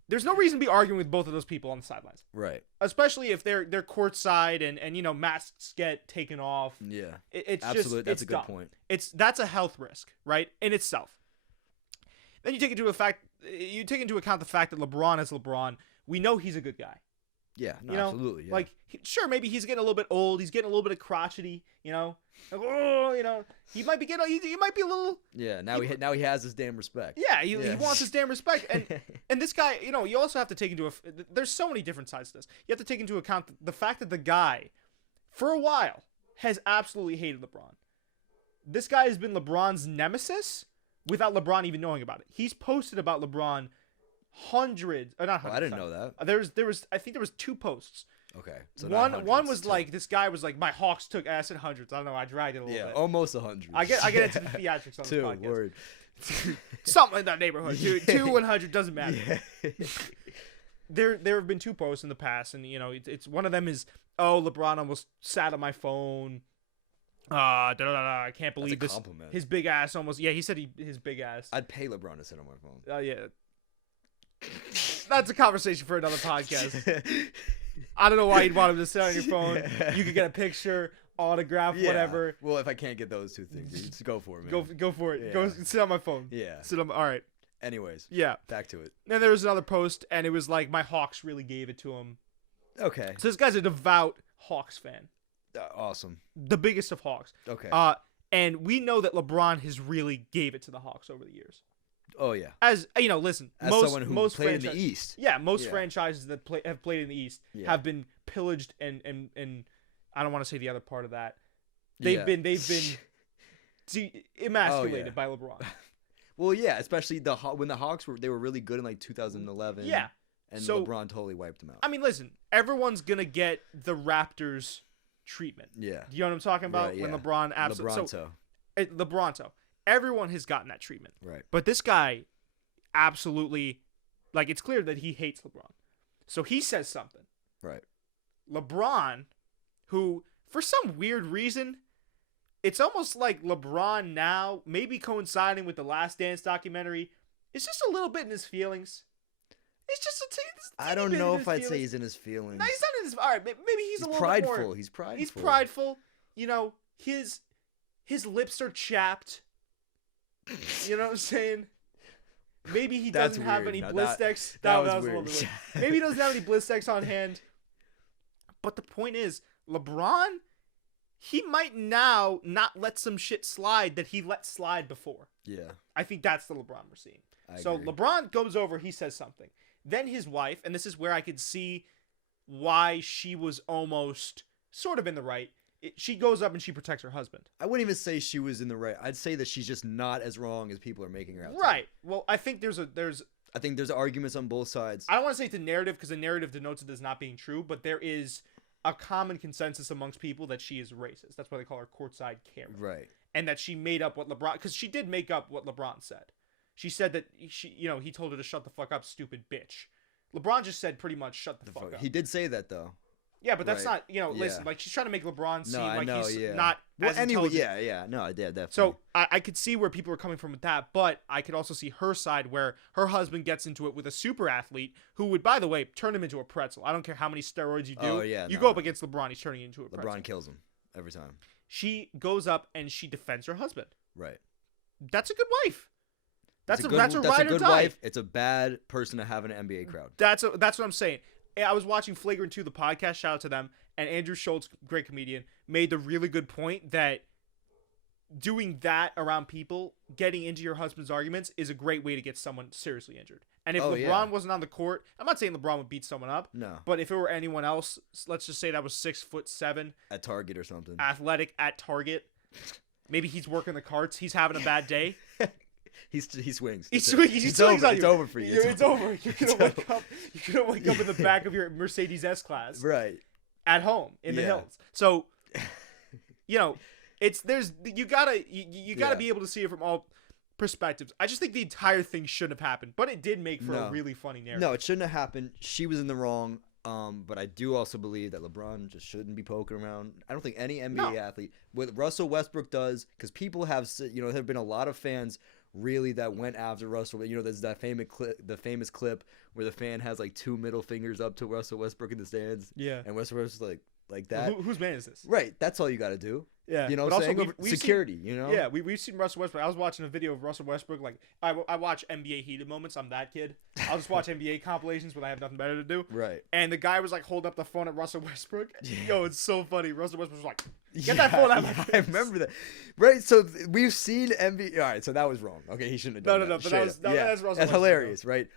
There's no reason to be arguing with both of those people on the sidelines. Right. Especially if they're courtside and you know, masks get taken off. Yeah. It's absolutely. just That's it's a good dumb. point. That's a health risk, right? In itself. Then you take into account the fact that LeBron is LeBron. We know he's a good guy. Yeah, no, you know? absolutely. Yeah. Like, sure, maybe he's getting a little bit old. He's getting a little bit of crotchety, you know? Like, oh, you know, he might be he might be a little. Yeah, now he has his damn respect. Yeah, he wants his damn respect. And this guy, you know, you also have to take into there's so many different sides to this. You have to take into account the fact that the guy, for a while, has absolutely hated LeBron. This guy has been LeBron's nemesis without LeBron even knowing about it. He's posted about LeBron hundreds, or not hundreds. I didn't know that. I think there was 2 posts. Okay. So one was like, this guy was like, my Hawks took ass at hundreds. I don't know. I dragged it a little bit. Yeah, almost 100. I get into the theatrics on this podcast. 2 word. Something in that neighborhood. 2 100 doesn't matter. Yeah. There have been 2 posts in the past, and you know, it's one of them is, oh, LeBron almost sat on my phone. I can't believe That's a this. compliment. His big ass almost. Yeah, he said his big ass. I'd pay LeBron to sit on my phone. Oh yeah. That's a conversation for another podcast. I don't know why you'd want him to sit on your phone. You could get a picture, autograph, whatever. Well, if I can't get those 2 things, dude, just go for it, man. Go for it. Yeah. Go sit on my phone. Yeah. All right. Anyways. Yeah. Back to it. Then there was another post, and it was like, my Hawks really gave it to him. Okay. So this guy's a devout Hawks fan. Awesome. The biggest of Hawks. Okay. And we know that LeBron has really gave it to the Hawks over the years. Oh yeah. As you know, listen. As someone who played in the East. Yeah, most franchises that have played in the East have been pillaged and I don't want to say the other part of that. They've been emasculated by LeBron. Well, yeah, especially when the Hawks were really good in like 2011. Yeah. And so, LeBron totally wiped them out. I mean, listen, everyone's gonna get the Raptors treatment. Yeah. Do you know what I'm talking about? Right, yeah. When LeBron absolutely LeBronto. Everyone has gotten that treatment. Right. But this guy absolutely, like, it's clear that he hates LeBron. So he says something. Right. LeBron, who, for some weird reason, it's almost like LeBron now, maybe coinciding with the Last Dance documentary, is just a little bit in his feelings. It's just I don't know if I'd say he's in his feelings. No, he's not in his. All right, maybe he's a little prideful. bit more. He's prideful. He's prideful. You know, his lips are chapped. You know what I'm saying? Maybe he doesn't have any Blistex. That was weird. A little bit weird. Maybe he doesn't have any Blistex on hand. But the point is, LeBron, he might now not let some shit slide that he let slide before. Yeah. I think that's the LeBron we're seeing. I agree. LeBron goes over, he says something. Then his wife, and this is where I could see why she was almost sort of in the right. She goes up and she protects her husband. I wouldn't even say she was in the right. I'd say that she's just not as wrong as people are making her out. Right. Well, I think there's I think there's arguments on both sides. I don't want to say it's a narrative because the narrative denotes it as not being true, but there is a common consensus amongst people that she is racist. That's why they call her Courtside Karen. Right. And that she made up what LeBron, because she did make up what LeBron said. She said that he told her to shut the fuck up, stupid bitch. LeBron just said pretty much shut the fuck up. He did say that though. Yeah, but that's not, listen, like she's trying to make LeBron seem he's not well, as anyway, intelligent. No, I did, definitely. So I could see where people are coming from with that, but I could also see her side where her husband gets into it with a super athlete who would, by the way, turn him into a pretzel. I don't care how many steroids you do. You go up against LeBron, he's turning into a pretzel. LeBron kills him every time. She goes up and she defends her husband. Right. That's a good wife. That's a ride or die. Wife. It's a bad person to have in an NBA crowd. That's what I'm saying. I was watching Flagrant 2, the podcast, shout out to them, and Andrew Schultz, great comedian, made the really good point that doing that around people, getting into your husband's arguments, is a great way to get someone seriously injured. And if LeBron wasn't on the court, I'm not saying LeBron would beat someone up. No. But if it were anyone else, let's just say that was 6'7" at Target or something, athletic at Target, maybe he's working the carts, he's having a bad day. He swings. He swings on you. It's over for you. It's over. You're gonna wake up in the back of your Mercedes S-Class, right, at home in the hills. So, you gotta be able to see it from all perspectives. I just think the entire thing shouldn't have happened, but it did make for a really funny narrative. No, it shouldn't have happened. She was in the wrong. But I do also believe that LeBron just shouldn't be poking around. I don't think any NBA athlete, what Russell Westbrook does, because people have, there have been a lot of fans really that went after Russell. There's that famous clip where the fan has like 2 middle fingers up to Russell Westbrook in the stands. Yeah. And Westbrook's like that. Whose man is this? Right. That's all you got to do. Yeah. You know what I'm saying? Security, Yeah, we've seen Russell Westbrook. I was watching a video of Russell Westbrook. Like, I watch NBA heated moments. I'm that kid. I'll just watch NBA compilations when I have nothing better to do. Right. And the guy was like holding up the phone at Russell Westbrook. Yeah. Yo, it's so funny. Russell Westbrook was like, get that phone out of my face. I remember that. Right. So we've seen NBA. All right. So that was wrong. Okay. He shouldn't have done that. No. But that's Russell Westbrook. That's hilarious, right?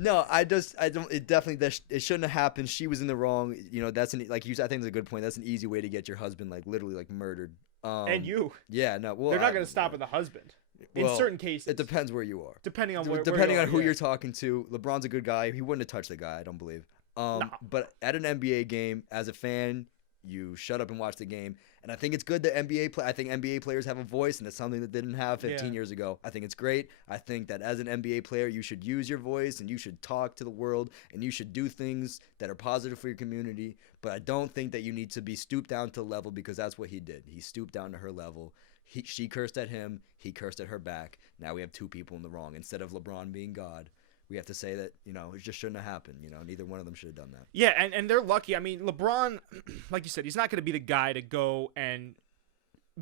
No, I don't. It definitely it shouldn't have happened. She was in the wrong. That's like you said. I think it's a good point. That's an easy way to get your husband like literally like murdered. And you. Yeah. No. Well, they're not going to stop at the husband. In certain cases, it depends where you are. Depending on who you're talking to. LeBron's a good guy. He wouldn't have touched the guy. I don't believe. But at an NBA game, as a fan, you shut up and watch the game. And I think it's good that I think NBA players have a voice, and it's something that they didn't have 15 years ago. I think it's great. I think that as an NBA player, you should use your voice, and you should talk to the world, and you should do things that are positive for your community. But I don't think that you need to be stooped down to the level, because that's what he did. He stooped down to her level. She cursed at him. He cursed at her back. Now we have 2 people in the wrong. Instead of LeBron being God, we have to say that, it just shouldn't have happened. Neither one of them should have done that. Yeah, and they're lucky. I mean, LeBron, like you said, he's not going to be the guy to go and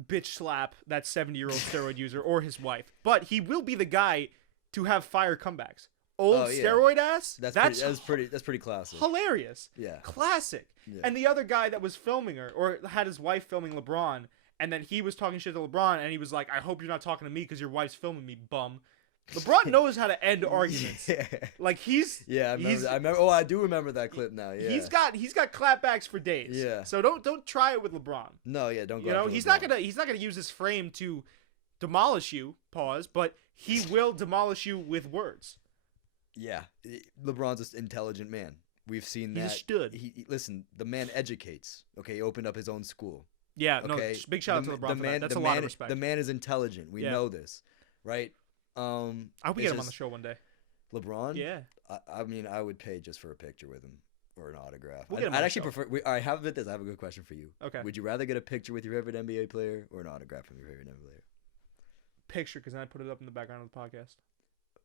bitch slap that 70-year-old steroid user or his wife. But he will be the guy to have fire comebacks. Steroid ass? That's pretty classic. Hilarious. Yeah. Classic. Yeah. And the other guy that was filming her, or had his wife filming LeBron, and then he was talking shit to LeBron, and he was like, I hope you're not talking to me because your wife's filming me, bum. LeBron knows how to end arguments. Yeah. Like I remember. Oh, I do remember that clip now. Yeah. He's got clapbacks for days. Yeah. So don't try it with LeBron. No, yeah, don't go. He's not gonna use his frame to demolish you. Pause. But he will demolish you with words. Yeah, LeBron's an intelligent man. We've seen that. He stood. Listen. The man educates. Okay, he opened up his own school. Yeah. Okay? No. Big shout out to LeBron for that. That's a lot of respect. The man is intelligent. We know this, right? I hope we get him on the show one day. LeBron? Yeah. I mean, I would pay just for a picture with him or an autograph. We'll I'd actually prefer. I have a good question for you. Okay. Would you rather get a picture with your favorite NBA player or an autograph from your favorite NBA player? Picture, because then I put it up in the background of the podcast.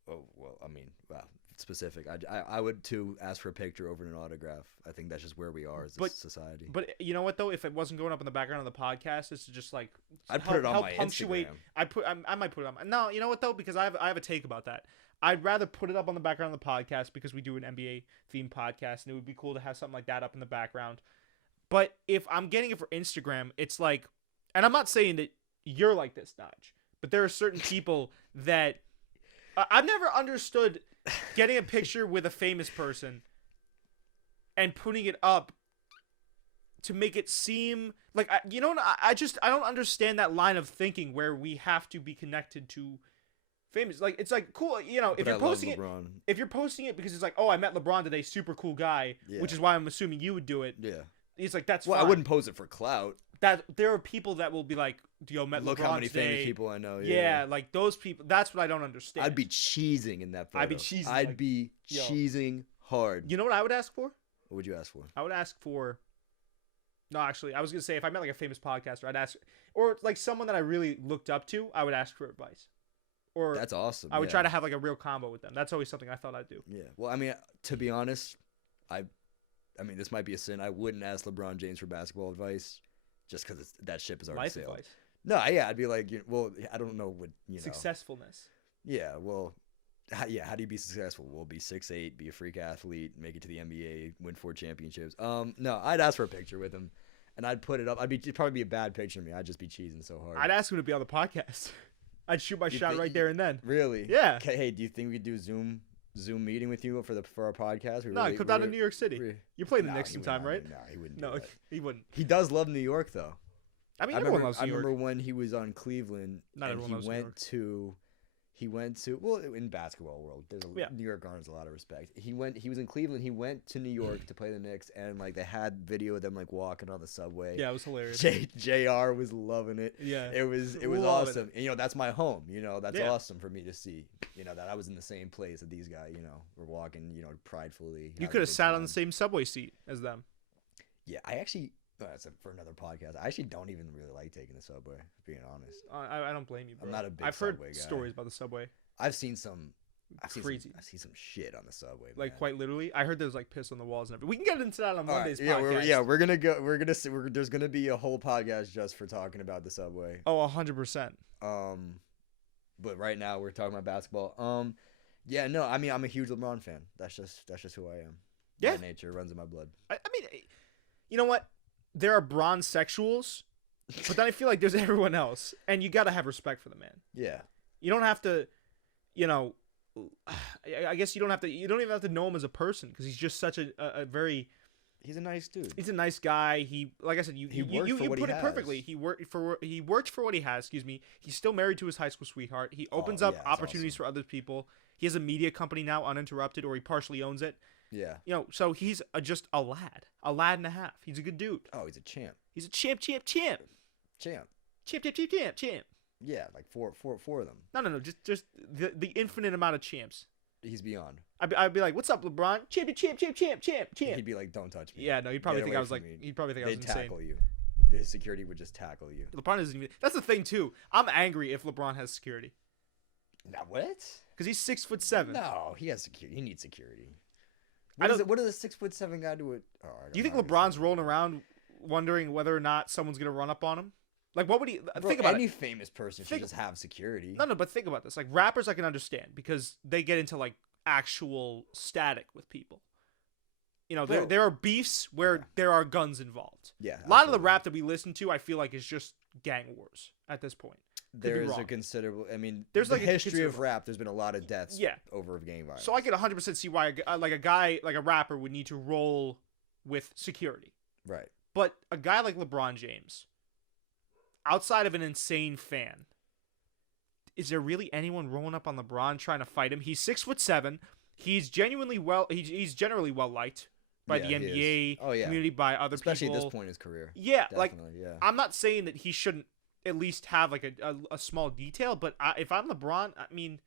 Oh well, I mean, wow, specific. I would too ask for a picture over an autograph. I think that's just where we are as a society. But you know what though? If it wasn't going up in the background of the podcast, it's just like I'd put it on my Instagram. I might put it on. No, you know what though? Because I have a take about that. I'd rather put it up on the background of the podcast because we do an NBA themed podcast, and it would be cool to have something like that up in the background. But if I'm getting it for Instagram, it's like, and I'm not saying that you're like this, Naj, but there are certain people that. I've never understood getting a picture with a famous person and putting it up to make it seem like I don't understand that line of thinking where we have to be connected to famous. Like it's like cool, if you're posting it because it's like, oh, I met LeBron today, super cool guy, which is why I'm assuming you would do it. Yeah, it's like that's well, fine. I wouldn't pose it for clout. That there are people that will be like, yo, met Look LeBron how many today. famous people I know. Yeah, like those people. That's what I don't understand. I'd be cheesing in that photo. I'd be cheesing hard. You know what I would ask for? What would you ask for? I would ask for. No, actually, I was gonna say if I met like a famous podcaster, I'd ask, or like someone that I really looked up to, I would ask for advice. Or that's awesome. I would try to have like a real combo with them. That's always something I thought I'd do. Yeah. Well, I mean, to be honest, I mean, this might be a sin. I wouldn't ask LeBron James for basketball advice. Just because that ship is already Life sailed. Advice. No, yeah, I'd be like, well, I don't know what Successfulness. Yeah, well, how do you be successful? Well, be 6'8", be a freak athlete, make it to the NBA, win 4 championships. No, I'd ask for a picture with him, and I'd put it up. It'd probably be a bad picture of me. I'd just be cheesing so hard. I'd ask him to be on the podcast. I'd shoot my shot right there and then. Really? Yeah. Okay, hey, do you think we could do Zoom meeting with you for our podcast? No, he comes down to New York City. You're playing the Knicks sometime, right? No, he wouldn't. No, he wouldn't. He does love New York, though. I mean, everyone loves New York. I remember when he was on Cleveland, Not and everyone loves New York. He went to in basketball world, New York garners a lot of respect. He was in Cleveland. He went to New York to play the Knicks, and like they had video of them like walking on the subway. Yeah, it was hilarious. JR was loving it. Yeah, it was awesome. And that's my home. That's awesome for me to see. That I was in the same place that these guys were walking. Pridefully. You could have sat on the same subway seat as them. Yeah, I actually. That's for another podcast. I actually don't even really like taking the subway, being honest. I don't blame you, bro. I'm not a big I've subway heard guy. Stories about the subway. I've seen some crazy. I've seen some shit on the subway. Like man. quite literally. I heard there's like piss on the walls and everything. We can get into that on Monday's podcast. We're gonna go. There's gonna be a whole podcast just for talking about the subway. Oh, 100%. But right now we're talking about basketball. Yeah, no, I mean I'm a huge LeBron fan. That's just who I am. Yeah, by nature runs in my blood. I mean, you know what? There are bronze sexuals, but then I feel like there's everyone else, and you gotta have respect for the man. Yeah. You don't have to, I guess you don't even have to know him as a person because he's just such a very. He's a nice dude. He's a nice guy. He, like I said, you put it perfectly. He worked for what he has. Excuse me. He's still married to his high school sweetheart. He opens up opportunities for other people. He has a media company now, uninterrupted, or he partially owns it. Yeah. So he's just a lad and a half. He's a good dude. Oh, he's a champ. He's a champ. Champ. Yeah, like four of them. No. Just the infinite amount of champs. He's beyond. I'd be like, "What's up, LeBron? Champ." He'd be like, "Don't touch me." Yeah, no, he'd probably think I was like, he'd probably think I was insane. They'd tackle you. The security would just tackle you. LeBron isn't even. That's the thing too. I'm angry if LeBron has security. Now what? Because he's 6'7". No, he has security. He needs security. What does a 6'7" guy do with? Do you think LeBron's rolling around wondering whether or not someone's gonna run up on him? Like, what would he think about? Any famous person should just have security. No, but think about this. Like rappers, I can understand because they get into like actual static with people. There are beefs where there are guns involved. Yeah, a lot of the rap that we listen to, I feel like, is just gang wars at this point. There is a considerable. I mean, there's the history of rap. There's been a lot of deaths. Over gang violence. So I can 100% see why a rapper would need to roll with security. Right. But a guy like LeBron James, outside of an insane fan, is there really anyone rolling up on LeBron trying to fight him? He's 6'7". He's genuinely he's generally well liked by the NBA community, by other especially people. Especially at this point in his career. Yeah, I'm not saying that he shouldn't at least have like a small detail, but if I'm LeBron, I mean,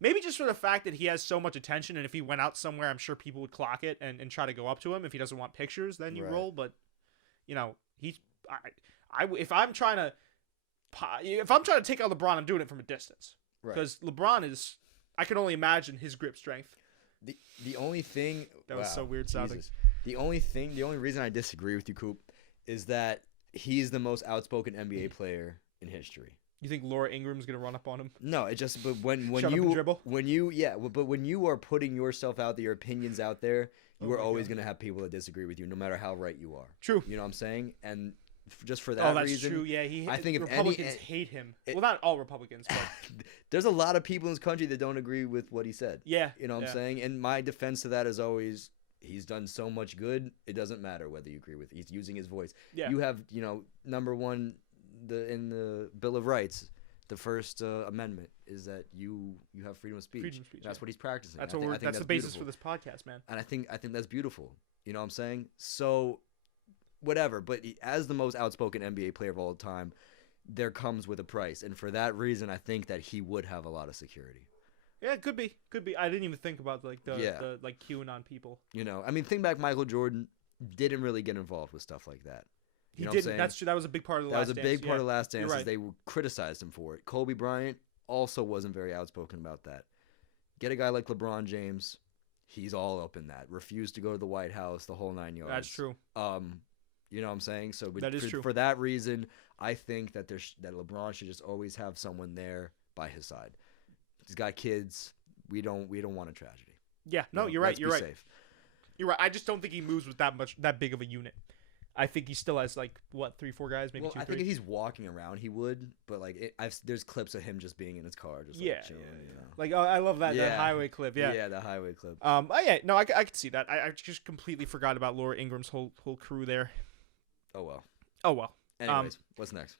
maybe just for the fact that he has so much attention, and if he went out somewhere, I'm sure people would clock it and try to go up to him. If he doesn't want pictures, then you roll. But if I'm trying to take out LeBron, I'm doing it from a distance because LeBron is. I can only imagine his grip strength. The only thing that was so weird sounding. The only reason I disagree with you, Coop, is that he's the most outspoken NBA player in history. You think Laura Ingram's gonna run up on him? No, but when you are putting yourself out there, your opinions out there, you are always gonna have people that disagree with you, no matter how right you are. True. You know what I'm saying? And just for that reason, true. Yeah, I think Republicans hate him. Well, not all Republicans, but there's a lot of people in this country that don't agree with what he said. Yeah, you know what I'm saying. And my defense to that is always, he's done so much good. It doesn't matter whether you agree with. He's using his voice. Yeah. You have number one, in the Bill of Rights, the First Amendment is that you have freedom of speech. Freedom of speech. That's what he's practicing. That's that's the basis for this podcast, man. And I think that's beautiful. You know what I'm saying? So. Whatever, but as the most outspoken NBA player of all time, there comes with a price, and for that reason, I think that he would have a lot of security. Yeah, it could be. I didn't even think about the QAnon people. I mean, think back, Michael Jordan didn't really get involved with stuff like that. He didn't. That's true. That was a big part of the Last Dance. That was a big part of the Last Dance. Right. They criticized him for it. Kobe Bryant also wasn't very outspoken about that. Get a guy like LeBron James, he's all up in that. Refused to go to the White House, the whole 9 yards. That's true. You know what I'm saying? So that is true. For that reason, I think that that LeBron should just always have someone there by his side. He's got kids. We don't want a tragedy. Yeah, no, you're right. You're right. Safe. You're right. I just don't think he moves with that big of a unit. I think he still has 3-4 guys, maybe 2-3. I think if he's walking around, he would. But there's clips of him just being in his car, just chilling. I love that highway clip. Yeah, yeah, the highway clip. I could see that. I just completely forgot about Laura Ingram's whole crew there. Oh well. Anyways, what's next?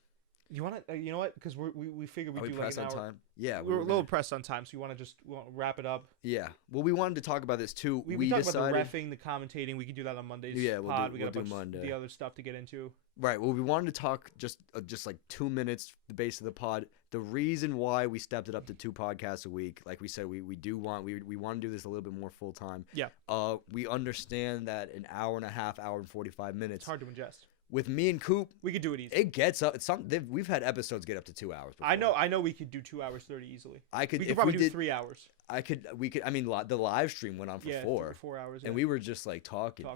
You want to? You know what? Because we figured we'd do like an hour. Time? Yeah, we're a little pressed on time, so we want to wrap it up. Yeah. Well, we wanted to talk about this too. We talked about the reffing, the commentating. We could do that on Monday's pod. We got a bunch of the other stuff to get into. Right. Well, we wanted to talk just like 2 minutes, the base of the pod. The reason why we stepped it up to 2 podcasts a week, like we said, we want to do this a little bit more full time. Yeah. We understand that an hour and a half, hour and 45 minutes. It's hard to ingest. With me and Coop, we could do it easy. It gets up. We've had episodes get up to 2 hours. Before. I know. We could do 2 hours 30 easily. We could probably do 3 hours. We could. I mean, the live stream went on for 4 hours, and we were just like talking.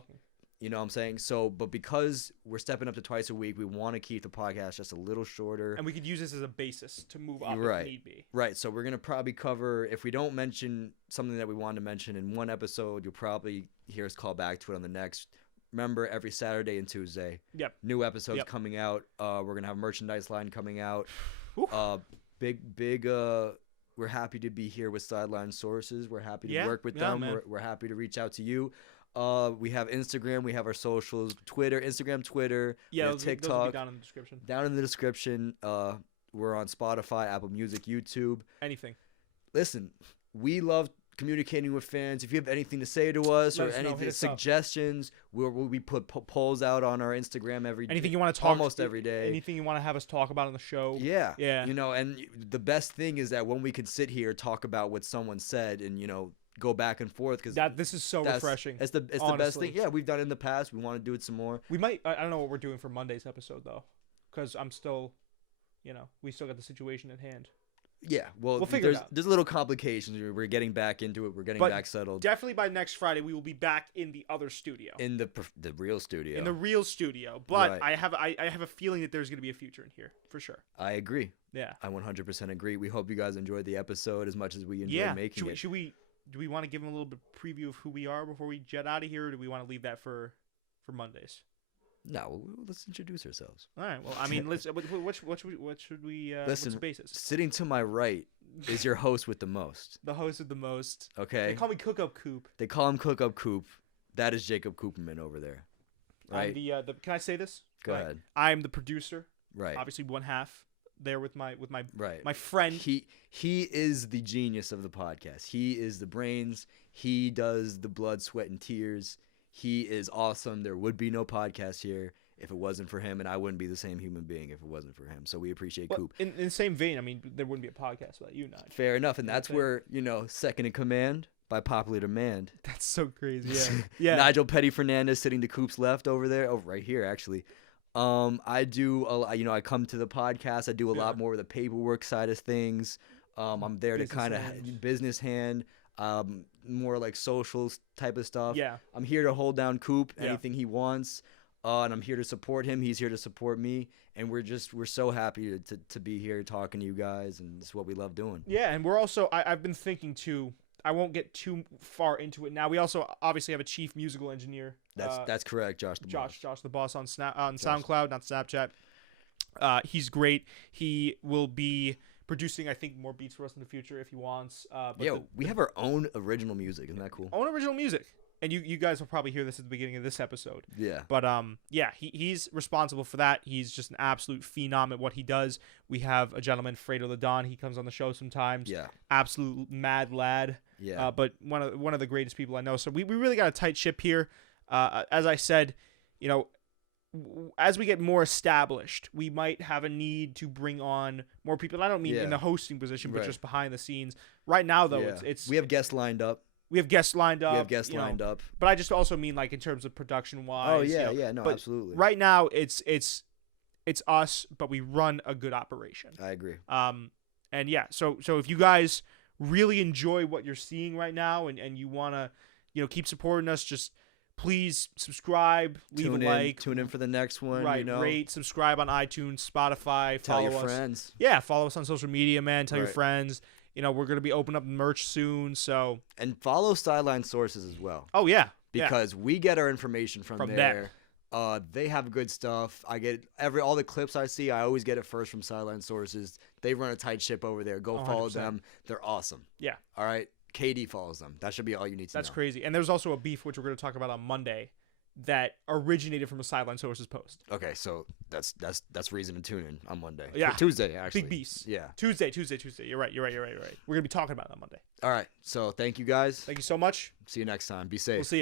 You know what I'm saying? So, but because we're stepping up to twice a week, we want to keep the podcast just a little shorter. And we could use this as a basis to move up if need be. Right. So we're gonna probably cover, if we don't mention something that we wanted to mention in one episode, you'll probably hear us call back to it on the next. Remember, every Saturday and Tuesday. Yep. New episodes coming out. We're going to have a merchandise line coming out. Big. We're happy to be here with Sidelinesources. We're happy to work with them. We're happy to reach out to you. We have Instagram. We have our socials. Instagram, Twitter. Yeah, TikTok. Those will be down in the description. Down in the description. We're on Spotify, Apple Music, YouTube. Anything. Listen, we love communicating with fans. If you have anything to say to us or anything, suggestions, we put polls out on our Instagram every day. Anything you want to talk almost every day. Anything you want to have us talk about on the show. Yeah. You know, and the best thing is that when we can sit here talk about what someone said and go back and forth because this is so refreshing. It's the best thing. Yeah, we've done it in the past. We want to do it some more. We might. I don't know what we're doing for Monday's episode though, because I'm still, we still got the situation at hand. Yeah, well, we'll figure it out. There's little complications. We're getting back into it. We're getting back settled. Definitely by next Friday, we will be back in the other studio. In the real studio. In the real studio. But I have a feeling that there's going to be a future in here, for sure. I agree. Yeah. I 100% agree. We hope you guys enjoyed the episode as much as we enjoyed making it. Do we want to give them a little bit of preview of who we are before we jet out of here, or do we want to leave that for Mondays? No, let's introduce ourselves. All right. Well, I mean, what should we? Listen, what's the basis? Sitting to my right is your host with the most. The host with the most. Okay. They call me Cook Up Coop. They call him Cook Up Coop. That is Jacob Cooperman over there. Right. I'm can I say this? Go ahead. I'm the producer. Right. Obviously, one half there with my right. my friend. He is the genius of the podcast. He is the brains. He does the blood, sweat, and tears. He is awesome. There would be no podcast here if it wasn't for him, and I wouldn't be the same human being if it wasn't for him. So we appreciate Coop. In the same vein, I mean, there wouldn't be a podcast without you, Nige. Fair enough, and that's where, second in command by popular demand. That's so crazy. Yeah. Nigel Petty Fernandez sitting to Coop's left over there. Oh, right here, actually. I do, I come to the podcast. I do a lot more of the paperwork side of things. I'm there to kind of business hand. More like social type of stuff. Yeah. I'm here to hold down Coop, anything he wants. And I'm here to support him. He's here to support me. And we're so happy to be here talking to you guys. And it's what we love doing. Yeah. And we're also, I've been thinking too, I won't get too far into it now. We also obviously have a chief musical engineer. That's correct. Josh the boss on SoundCloud, not Snapchat. He's great. He will be producing, I think, more beats for us in the future if he wants. We have our own original music. Isn't that cool? Own original music. And you guys will probably hear this at the beginning of this episode. Yeah. But he's responsible for that. He's just an absolute phenom at what he does. We have a gentleman, Fredo the Don. He comes on the show sometimes. Yeah. Absolute mad lad. Yeah. But one of the greatest people I know. So we really got a tight ship here. As I said, as we get more established, we might have a need to bring on more people. I don't mean in the hosting position, but just behind the scenes. Right now, though, it's we have guests lined up. We have guests lined up. But I just also mean like in terms of production wise. Oh yeah, no, but absolutely. Right now, it's us, but we run a good operation. I agree. And yeah, so if you guys really enjoy what you're seeing right now, and you wanna, keep supporting us, just please subscribe, leave a like. Tune in for the next one. Right, rate, subscribe on iTunes, Spotify. Tell follow your us. friends. Yeah, follow us on social media, man. Tell your friends. We're going to be opening up merch soon, so. And follow Sidelinesources as well. Oh, yeah. Because we get our information from there. They have good stuff. I get all the clips I see, I always get it first from Sidelinesources. They run a tight ship over there. Go 100%. Follow them. They're awesome. Yeah. All right. KD follows them. That should be all you need to know. That's crazy. And there's also a beef, which we're going to talk about on Monday. that originated from a Sideline Sources post. Okay, so that's reason to tune in on Monday. Yeah. Or Tuesday, actually. Big beast. Yeah. Tuesday. You're right. We're going to be talking about it on Monday. All right. So thank you guys. Thank you so much. See you next time. Be safe. We'll see you.